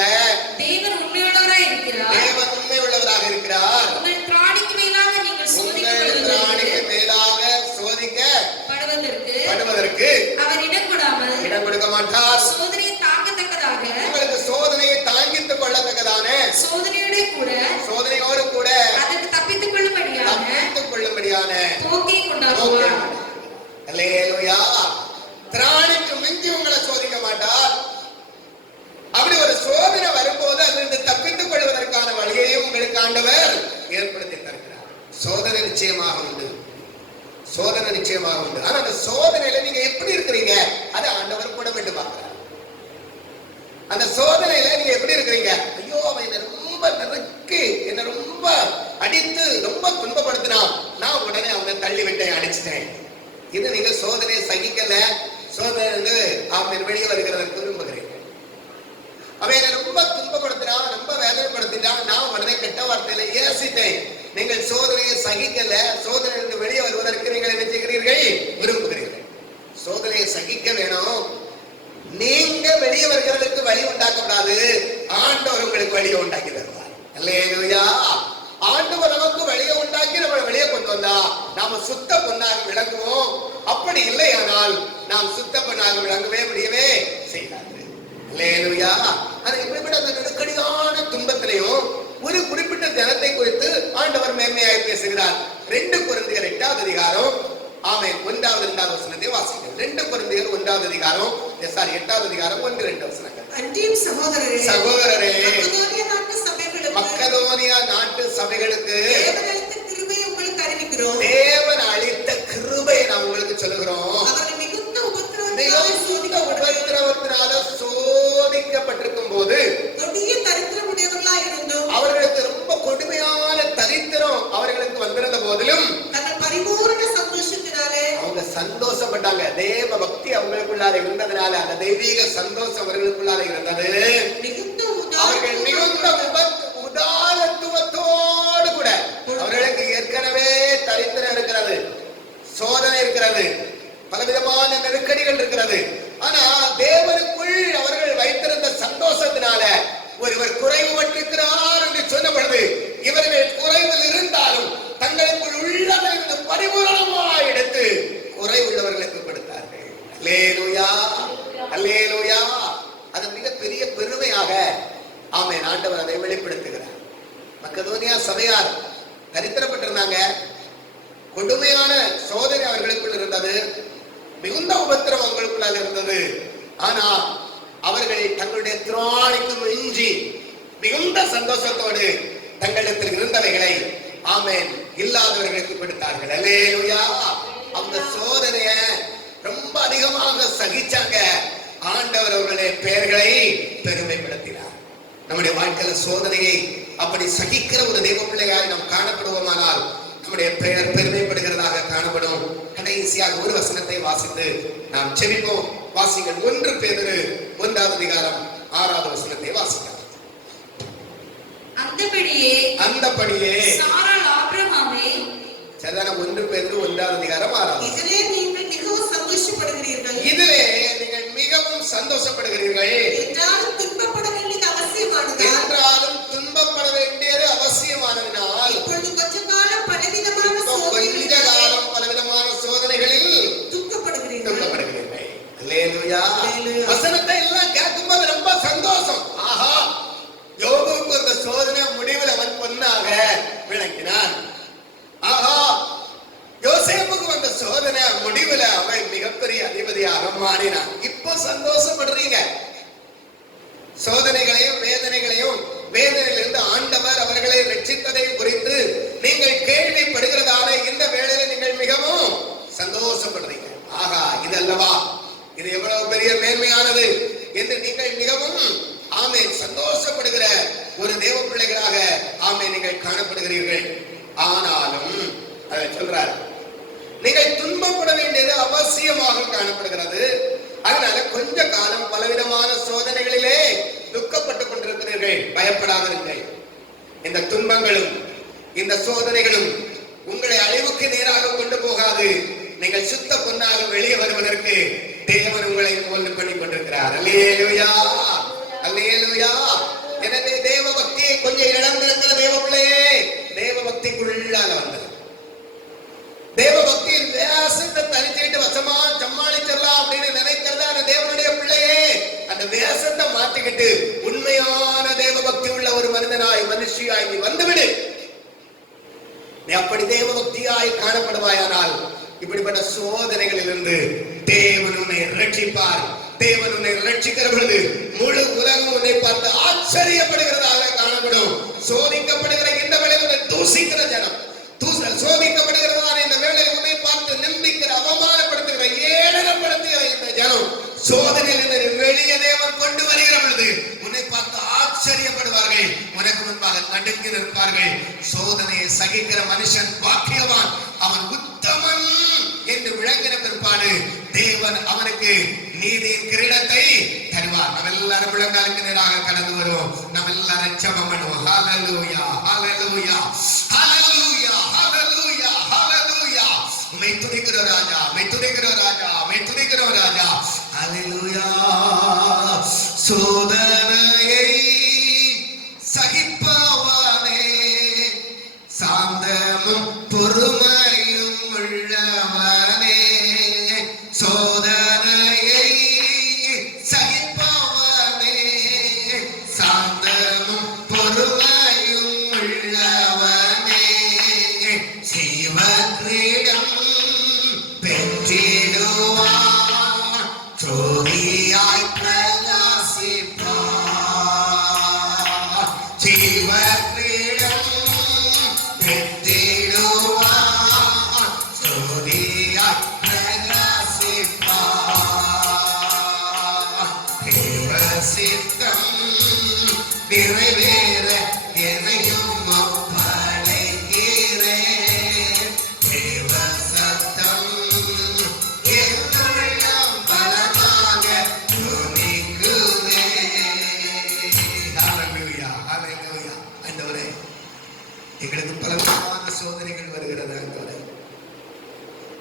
தேவன் உண்மையுள்ளவராய் இருக்கிறார். தேவன் உண்மை உள்ளவராக இருக்கிறார். உங்கள் திராணிக்கு மேலாக நீங்கள் உங்கள் திராணிக்கு மேலாக சோதிக்கப்படுவதற்கு அவர் இடம் கொடாமல் இடம் கொடுக்க மாட்டார். சோதனையை தாங்கத்தக்கதாக உங்களுக்கு சோதனையை தாங்கித்துக் கொள்ளத்தக்கதான சோதனையோடு கூட அதற்கு தப்பித்துக் கொள்ளும்படியான போக்கை கொண்டாடுவார். அல்லேலூயா. திராணிக்கு மிஞ்சி உங்களை சோதிக்க மாட்டார். அப்படி ஒரு சோதனை வரும்போது அதிலிருந்து தப்பித்துக் கொள்வதற்கான வழியையும் உங்களுக்கு ஆண்டவர் ஏற்படுத்தி தருகிறார். சோதனை நிச்சயமாக உண்டு. சோதனை நிச்சயமாக உண்டு. ஆனா அந்த சோதனையில நீங்க எப்படி இருக்கிறீங்க அதை ஆண்டவர் கூட விட்டு பார்க்கிறார். அந்த சோதனையில நீங்க எப்படி இருக்கிறீங்க? ஐயோ அவன் என்ன ரொம்ப நெருக்கி என்ன ரொம்ப அடித்து ரொம்ப துன்பப்படுத்தினா நான் உடனே அவனை தள்ளி விட்டேன், அடிச்சிட்டேன். இது நீங்க சோதனையை சகிக்கல. சோதனை அவன் வெளியே வருகிறதற்கு விரும்புகிறீங்க. அவன் என்ன ரொம்ப துன்பப்படுத்தினான், ரொம்ப வேதனைப்படுத்தினான், நான் உடனே கெட்ட வார்த்தையில ஏசிட்டேன். நீங்கள் சோதனையை சகிக்கல. சோதனையிலிருந்து வெளியே வருவதற்கு நீங்கள் என்ன செய்கிறீர்கள்? விரும்புகிறீர்கள். சோதனையை சகிக்க வேணும். நீங்க வெளியே வருகிறதுக்கு வழி உண்டாக்கப்படாது. ஆண்டவர் உங்களுக்கு வழியை உண்டாக்கி தருவார். அல்லேலூயா. ஆண்டவர் நமக்கு வழியை உண்டாக்கி நம்ம வெளியே கொண்டு வந்தா நாம சுத்த பொண்ணாக விளங்குவோம். அப்படி இல்லையானால் நாம் சுத்த பொண்ணாக விளங்கவே முடியவே செய்யாது. அல்லேலூயா. அது இப்படிப்பட்ட அந்த நெருக்கடியான துன்பத்திலையும் ஒரு குறிப்பிட்ட ஜனத்தை குறித்து ஆண்டவர் மேன்மையாய் பேசுகிறார். 2 கொரிந்தியர் 8வது அதிகாரம் ஆமென் 1வது 2வது வசனத்தை வாசிக்கிறோம். 2 கொரிந்தியர் 1வது அதிகாரம் 8வது அதிகாரம் 1-2 வசனங்கள். அன்றியும் சகோதரரே மக்கதோனியா நாட்டு சபைகளுக்கு தேவன் அளித்த கிருபையை நாம் உங்களுக்கு சொல்லுகிறோம். மிகுந்த உபத்திரவத்தினால சோதிக்கப்பட்டிருக்கும் போது அவர்களுக்கு ரொம்ப கொடுமையான தரித்திரம் அவர்களுக்கு வந்திருந்த போதிலும் அவங்க சந்தோஷப்பட்டாங்க. தேவ பக்தி அவங்களுக்குள்ளார இருந்ததுனால அந்த தெய்வீக சந்தோஷம் அவர்களுக்குள்ளார இருந்தது. அவர்கள் மிகுந்த உதாரத்துவத்தோடு கூட அவர்களுக்கு ஏற்கனவே தரித்திரம் இருக்கிறது, சோதனை இருக்கிறது, பலவிதமான நெருக்கடிகள் இருக்கிறது. ஆனா தேவனுக்குள் அவர்கள் வைத்திருந்த சந்தோஷத்தினால ஒருவர் குறைவுபட்டிருக்கிறார் என்று சொன்ன பொழுது இவர்கள் குறைவில் இருந்தாலும் தங்களுக்குள் உள்ளதை பரிபூரணமாக எடுத்து குறை உள்ளவர்களுக்கு கொடுத்தார்கள். அல்லேலூயா. அல்லேலூயா. அது மிகப்பெரிய பெருமையாக ஆமென் ஆண்டவர் அதை வெளிப்படுத்துகிறார். மக்கதோனியா சபையார் தரித்திரப்பட்டிருந்தாங்க. கொடுமையான சோதனை அவர்களுக்குள் இருந்தது. மிகுந்த உபத்திரம் அவங்களுக்குள்ளாக இருந்தது. ஆனா அவர்கள் தங்களுடைய திராணிக்கு மிஞ்சி மிகுந்த சந்தோஷத்தோடு தங்களிடத்தில் இருந்தவைகளை ஆமென் இல்லாதவர்களுக்கு கொடுத்தார்கள். அல்லேலூயா. அந்த சோதனைய ரொம்ப அதிகமாக சகிச்சாங்க. ஆண்டவர் அவர்களுடைய பெயர்களை பெருமைப்படுத்தினார். நம்முடைய வாழ்க்கையில சோதனையை அப்படி சகிக்கிற ஒரு தெய்வ பிள்ளையாய் நாம் காணப்படுவோமானால் நம்முடைய பெயர் பெருமைப்படுகிறதாக காணப்படும். கடைசியாக ஒரு வசனத்தை வாசித்து நாம் செபிப்போம். வாசிங்கள். 1 பேதுரு 1வது அதிகாரம் 6வது வசனத்தை வாசிக்கலாம். அந்தபடியே சாராள் ஆபிரகாமை சரிதான? 1 பேதுரு 1வது அதிகாரம் 6வது. இதிலே நீங்கள் மிகவும் சந்தோஷப்படுகிறீர்கள். இதிலே நீங்கள் மிகவும் சந்தோஷப்படுகிறீர்கள். என்றாலும் துன்பப்பட வேண்டியது அவசியமானதினால் இப்பொழுது கொஞ்ச காலம் பலவிதமான சோதனைகளில் துக்கப்படுகிறீர்கள். அல்லேலூயா. வசனத்தை எல்லாம் கேட்கும்போது ரொம்ப சந்தோஷம். ஆஹா, யோபுவுக்கு அந்த சோதனை முடிவில் அவன் பொன்னாக விளங்கினான். ஆஹா, யோசேப்புக்கு வந்த சோதனை முடிவில் அவன் மிகப்பெரிய அதிபதியாக மாறினான். இப்போ சந்தோஷப்படுறீங்க. சோதனைகளையும் வேதனையிலிருந்து ஆண்டவர் அவர்களை ரட்சித்ததை குறித்து நீங்கள் கேள்விப்படுகிறதான இந்த வேளையில நீங்கள் மிகவும் சந்தோஷப்படுறீங்க. ஆகா, இதல்லவா இது எவ்வளவு பெரிய மேன்மையானது என்று நீங்கள் மிகவும் ஆமென் சந்தோஷப்படுகிற ஒரு தேவ பிள்ளைகளாக ஆமென் நீங்கள் காணப்படுகிறீர்கள். ஆனாலும் அதை சொல்றார், நீங்கள் துன்பப்பட வேண்டியது அவசியமாக காணப்படுகிறது. அதனால கொஞ்ச காலம் பலவிதமான சோதனைகளிலே துக்கப்பட்டுக் கொண்டிருக்கிறீர்கள். பயப்படாதிருங்கள். இந்த துன்பங்களும் இந்த சோதனைகளும் உங்களை அழிவுக்கு நேராக கொண்டு போகாது. நீங்கள் சுத்த பொன்னாக வெளியே வருவதற்கு தேவன் உங்களை கொண்டு பண்ணிக் கொண்டிருக்கிறார். அல்லேலூயா, அல்லேலூயா. எனவே தேவ பக்தியை கொஞ்சம் இழந்திருக்கிற தேவ பிள்ளையே, தேவ பக்திக்குள்ளாக வந்தது. தேவ பக்தியின் வேஷத்தை தனிச்சுட்டு வசமா சமாளிச்சிடலாம் அப்படின்னு நினைக்கிறதா அந்த தேவனுடைய பிள்ளையே, அந்த வேஷத்தை மாற்றிக்கிட்டு உண்மையான தேவ பக்தி உள்ள ஒரு மனிதனாய் மனுஷியாய் நீ வந்துவிடு. நீ அப்படி தேவ பக்தியாய் காணப்படுவாயானால் இப்படிப்பட்ட சோதனைகளிலிருந்து தேவன் உன்னை ரட்சிப்பார். தேவன் உன்னை ரட்சிக்கிற பொழுது முழு உலகம் உன்னை பார்த்து ஆச்சரியப்படுகிறதாக காணப்படும். சோதிக்கப்படுகிற இந்த வேளையில் தூசிக்கிற ஜனம், சோதிக்கப்படுகிறதான இந்த வேளையில் உன்னை பார்த்து நிந்திக்கிற, அவமானப்படுத்துகிற, ஏளனப்படுத்துகிற இந்த ஜனம் சோதனையில் வெளியே தேவன் கொண்டு வருகிற பொழுது உன்னை பார்த்து ஆச்சரியப்படுவார்கள். உனக்கு முன்பாக நடுங்கி நிற்பார்கள். சோதனையை சகிக்கிற மனுஷன் பாக்கியவான், அவன் உத்தமன் என்று விளங்கின பிற்பாடு தேவன் அவனுக்கு நீதியின் கிரீடத்தை தருவார். நம்ம எல்லாரும் விளங்காலுக்கு நேராக கடந்து வருவோம். நம்ம எல்லாரும் ஜெபம் பண்ணுவோம். ஹல்லேலூயா, ஹல்லேலூயா, ஹல்லேலூயா, ஹல்லேலூயா, ஹல்லேலூயா. உம்மை துதிக்கிறோம் ராஜா, உம்மை துதிக்கிறோம் ராஜா, உம்மை துதிக்கிறோம் ராஜா. ஹல்லேலூயா. சோதனையை சகிப்பவனே, சாந்தமும் பொறுமையும் உள்ளவனே, சோதனையை சகிப்பவனே, சாந்தமும் பொறுமையும் உள்ளவனே, ஜீவக்கிரீடம் பெற்றிடுவான், ஜோதியாய் பிரகாசிப்பான், ஜீவக்கிரீடம் பெற்றிடுவான், ஜோதியாய் பிரகாசிப்பான். தேவ சித்தம் நிறைவேற எதையும் ஒப்படைக்கிறேன். தேவ சத்தம் என்னுள்ளம் பலமாக துணிக்குதே. ஹல்லேலூயா, ஹல்லேலூயா. ஆண்டவரே, எங்களுக்கு பலவிதமான சோதனைகள் வருகிறது ஆண்டவரே.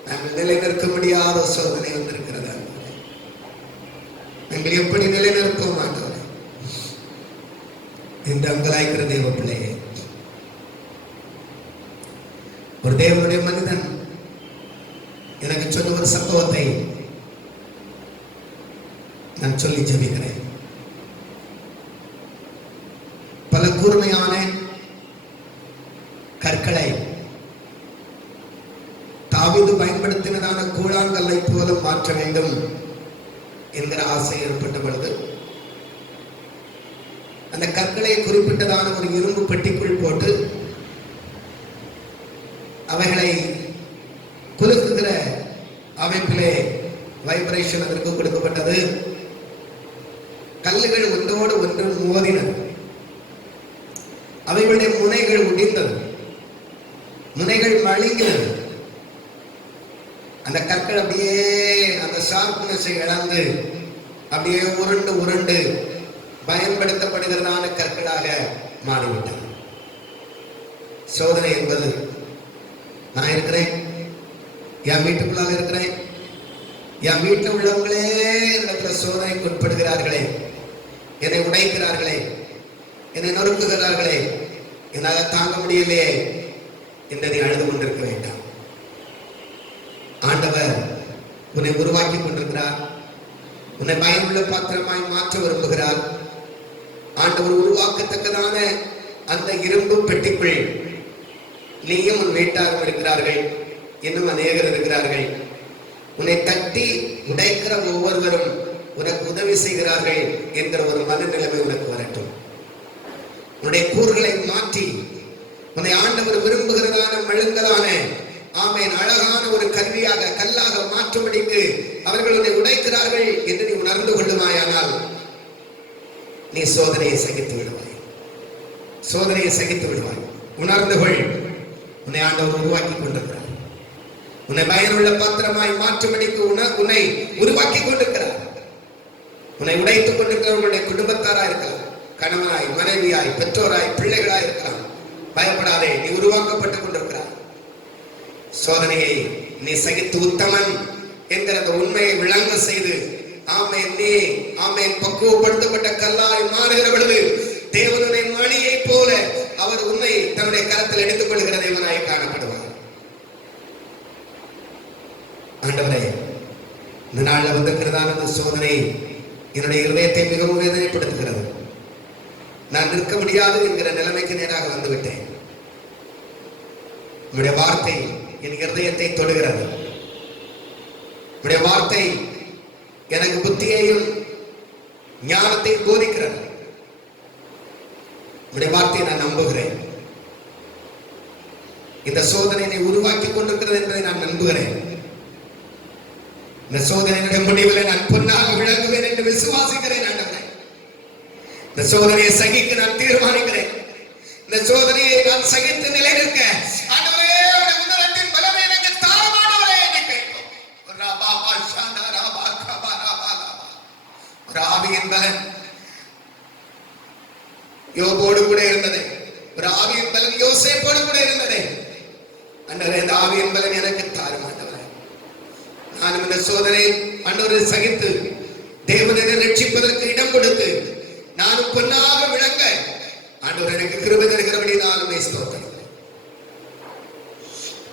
நாங்கள் நிலைநிற்க முடியாத சோதனை வந்திருக்கிறது ஆண்டவரே. நாங்கள் எப்படி நிலைநிற்போம் ஆண்டவரே? இந்த அங்கலாய்க்கிற தேவ பிள்ளையே, ஒரு தேவனுடைய மனிதன் எனக்கு சொன்ன ஒரு சம்பவத்தை நான் சொல்லி ஜெபிக்கிறேன். பல கூர்மையான கற்களை தாவீது பயன்படுத்தினதான கூழாங்கல்லை போல மாற்ற வேண்டும் என்கிற ஆசை ஏற்பட்ட பொழுது அந்த கற்களை குறிப்பிட்டதான ஒரு இரும்பு பெட்டிக்குள் போட்டு அவைகளை குலுக்குகிற அமைப்பிலே வைப்ரேஷன் அதற்கு கொடுக்கப்பட்டது. கல்லுகள் ஒன்றோடு ஒன்று மோதினது. அவைகளுடைய முனைகள் உடைந்தது, முனைகள் மழுங்கினது. அந்த கற்கள் அப்படியே அந்த ஷார்ப்னஸை இழந்து அப்படியே உருண்டு உருண்டு பயன்படுத்தப்படுகிறதான கற்களாக மாறிவிட்டது. சோதனை என்பது, நான் இருக்கிறேன், என் வீட்டுக்குள்ளாக இருக்கிறேன், என் வீட்டில் உள்ளவங்களே இடத்துல சோதனைக்கு உட்படுகிறார்களே, என்னை உடைக்கிறார்களே, என்னை நொறுக்குகிறார்களே, என்னால் தாங்க முடியலையே என்று நீ அழுது கொண்டிருக்க வேண்டாம். ஆண்டவர் உன்னை உருவாக்கி கொண்டிருக்கிறார். உன்னை பயனுள்ள பாத்திரமாய் மாற்ற விரும்புகிறார். ஆண்டவர் உருவாக்கத்தக்கதான அந்த இரும்பு பெட்டிக்குள் நீயும் உன் வீட்டாரும் இருக்கிறார்கள், இன்னும் அநேகர் இருக்கிறார்கள். உன்னை தட்டி உடைக்கிற ஒவ்வொருவரும் உனக்கு உதவி செய்கிறார்கள் என்கிற ஒரு மனநிலைமை உனக்கு வரட்டும். உன்னுடைய கூறுகளை மாற்றி உன்னை ஆண்டவர் விரும்புகிறதான மழுங்கலான ஆமேன் அழகான ஒரு கருவியாக கல்லாக மாற்றும்படிக்கு அவர்கள் உன்னை உடைக்கிறார்கள் என்று நீ உணர்ந்து கொள்ளுமாயானால் நீ சோதனையை சகித்து விடுவாய். சோதனையை சகித்து விடுவாய். உணர்ந்து கொள், உன்னை ஆண்டவர் உருவாக்கி கொண்டிருக்கிறார். உன்னை பயனுள்ள பாத்திரமாய் மாற்றும்படிக்கு உன்னை உருவாக்கி கொண்டிருக்கிறார். உன்னை உடைத்துக் கொண்டிருக்கிற உன்னுடைய குடும்பத்தாராய் இருக்கலாம், கணவனாய், மனைவியாய், பெற்றோராய், பிள்ளைகளாய் இருக்கலாம். பயப்படாதே, நீ உருவாக்கப்பட்டுக் கொண்டிருக்கிறாய். சோதனையை நீ சகித்து உத்தமன் என்கிற அந்த உண்மையை விளங்க செய்து ஆமென் நீ ஆமென் பக்குவப்படுத்தப்பட்ட கல்லாய் மாறுகிற பொழுது தேவனுடைய மணியை போல அவர் உன்னை தன்னுடைய கரத்தில் எடுத்துக் கொள்கிற தேவனாய் காணப்படுவார். ஆண்டவரே, இந்த நாளில் வந்திருக்கிறதான இந்த சோதனை என்னுடைய இருதயத்தை மிகவும் வேதனைப்படுத்துகிறது. நான் நிற்க முடியாது என்கிற நிலைமைக்கு நேராக வந்துவிட்டேன். உங்களுடைய வார்த்தை என் இருதயத்தை தொடுகிறது. உங்களுடைய வார்த்தை எனக்கு புத்தியையும் ஞானத்தையும் போதிக்கிறது. உங்களுடைய வார்த்தையை நான் நம்புகிறேன். இந்த சோதனையை உருவாக்கி கொண்டிருக்கிறது என்பதை நான் நம்புகிறேன். இந்த சோதனையினுடைய முடிவில் நான் பொன்னாக விளங்குவேன் என்று விசுவாசிக்கிறேன். ஆண்டவரே, இந்த சோதனையை சகிக்க நான் தீர்மானிக்கிறேன். இந்த சோதனையை நான் சகித்து நிலைநிற்க ஆண்டவரே உம்முடைய உன்னதத்தின் பலனை எனக்கு தாரும் ஆண்டவரே என்று கேட்போம். ஒரு ஆவியின் பலன் யோபோடு கூட இருந்தது. ஒரு ஆவியின் பலன் யோசேப்போடு கூட இருந்தது. ஆண்டவரே, இந்த ஆவியின் பலன் எனக்கு தாரும் ஆண்டவரே. நான் இந்த சோதனை ஆண்டவரை சகித்து தேவனை ரட்சிப்பதற்கு இடம் கொடுத்து நானும் பொன்னாக விளங்க ஆண்டவர் எனக்கு கிருபை தருகிறபடி நானுமே ஸ்தோத்திரம்.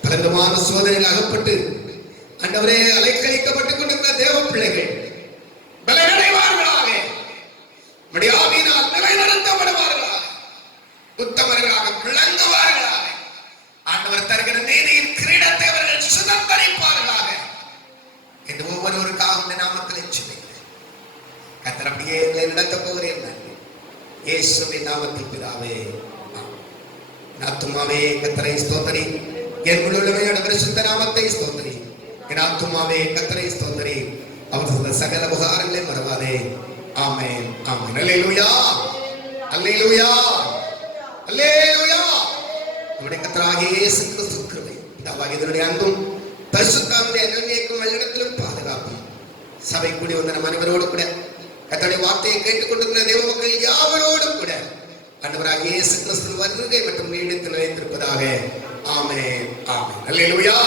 பலவிதமான சோதனையில் அகப்பட்டு ஆண்டவரே அலைக்கழிக்கப்பட்டுக் கொண்டிருக்கிற தேவ பிள்ளைகள் பலனடைவார்களாக, நம்முடைய ஆவியினால் நிலைநிறுத்தப்படுவார்களாக, உத்தமர்களாக விளங்குவார்களாக, ஆண்டவர் தருகிற நீதியின் கிரீடத்தை அவர்கள் சுதந்தரிப்பார்களாக என்று ஒவ்வொருவருக்காக இந்த நாமத்தில் சொல்லுகிறேன். கர்த்தர் அப்படியே எங்களை நடத்தப் போகிறேன். இயேசுவின் நாமத்தில் பிதாவே, என் ஆத்துமாவே கர்த்தரை ஸ்தோத்திரி, என் முழுமையான பரிசுத்த நாமத்தை ஸ்தோத்திரி. என் ஆத்துமாவே கர்த்தரை ஸ்தோத்திரி, அவர் சகல உபகாரங்களை மறவாதே. ஆமென், ஆமென். அல்லேலூயா, அல்லேலூயா, அல்லேலூயா. நம்முடைய கர்த்தராகிய இயேசு கிறிஸ்து கிருபை, பிதாவாகிய தேவனுடைய அன்பும் பரிசுத்தாவினுடைய அன்பிற்கும் வழிநடத்தலும் பாதுகாப்பும் சபை கூடி வந்த நம் அனைவரோடு கூட கர்த்தருடைய வார்த்தையை கேட்டுக்கொண்டிருக்கிற தேவ மக்கள் யாவரோடும் கூட ஆண்டவராகிய இயேசு கிறிஸ்து வருகை மற்றும் நீடித்து நிலைத்திருப்பதாக. ஆமென், ஆமென். அல்லேலூயா.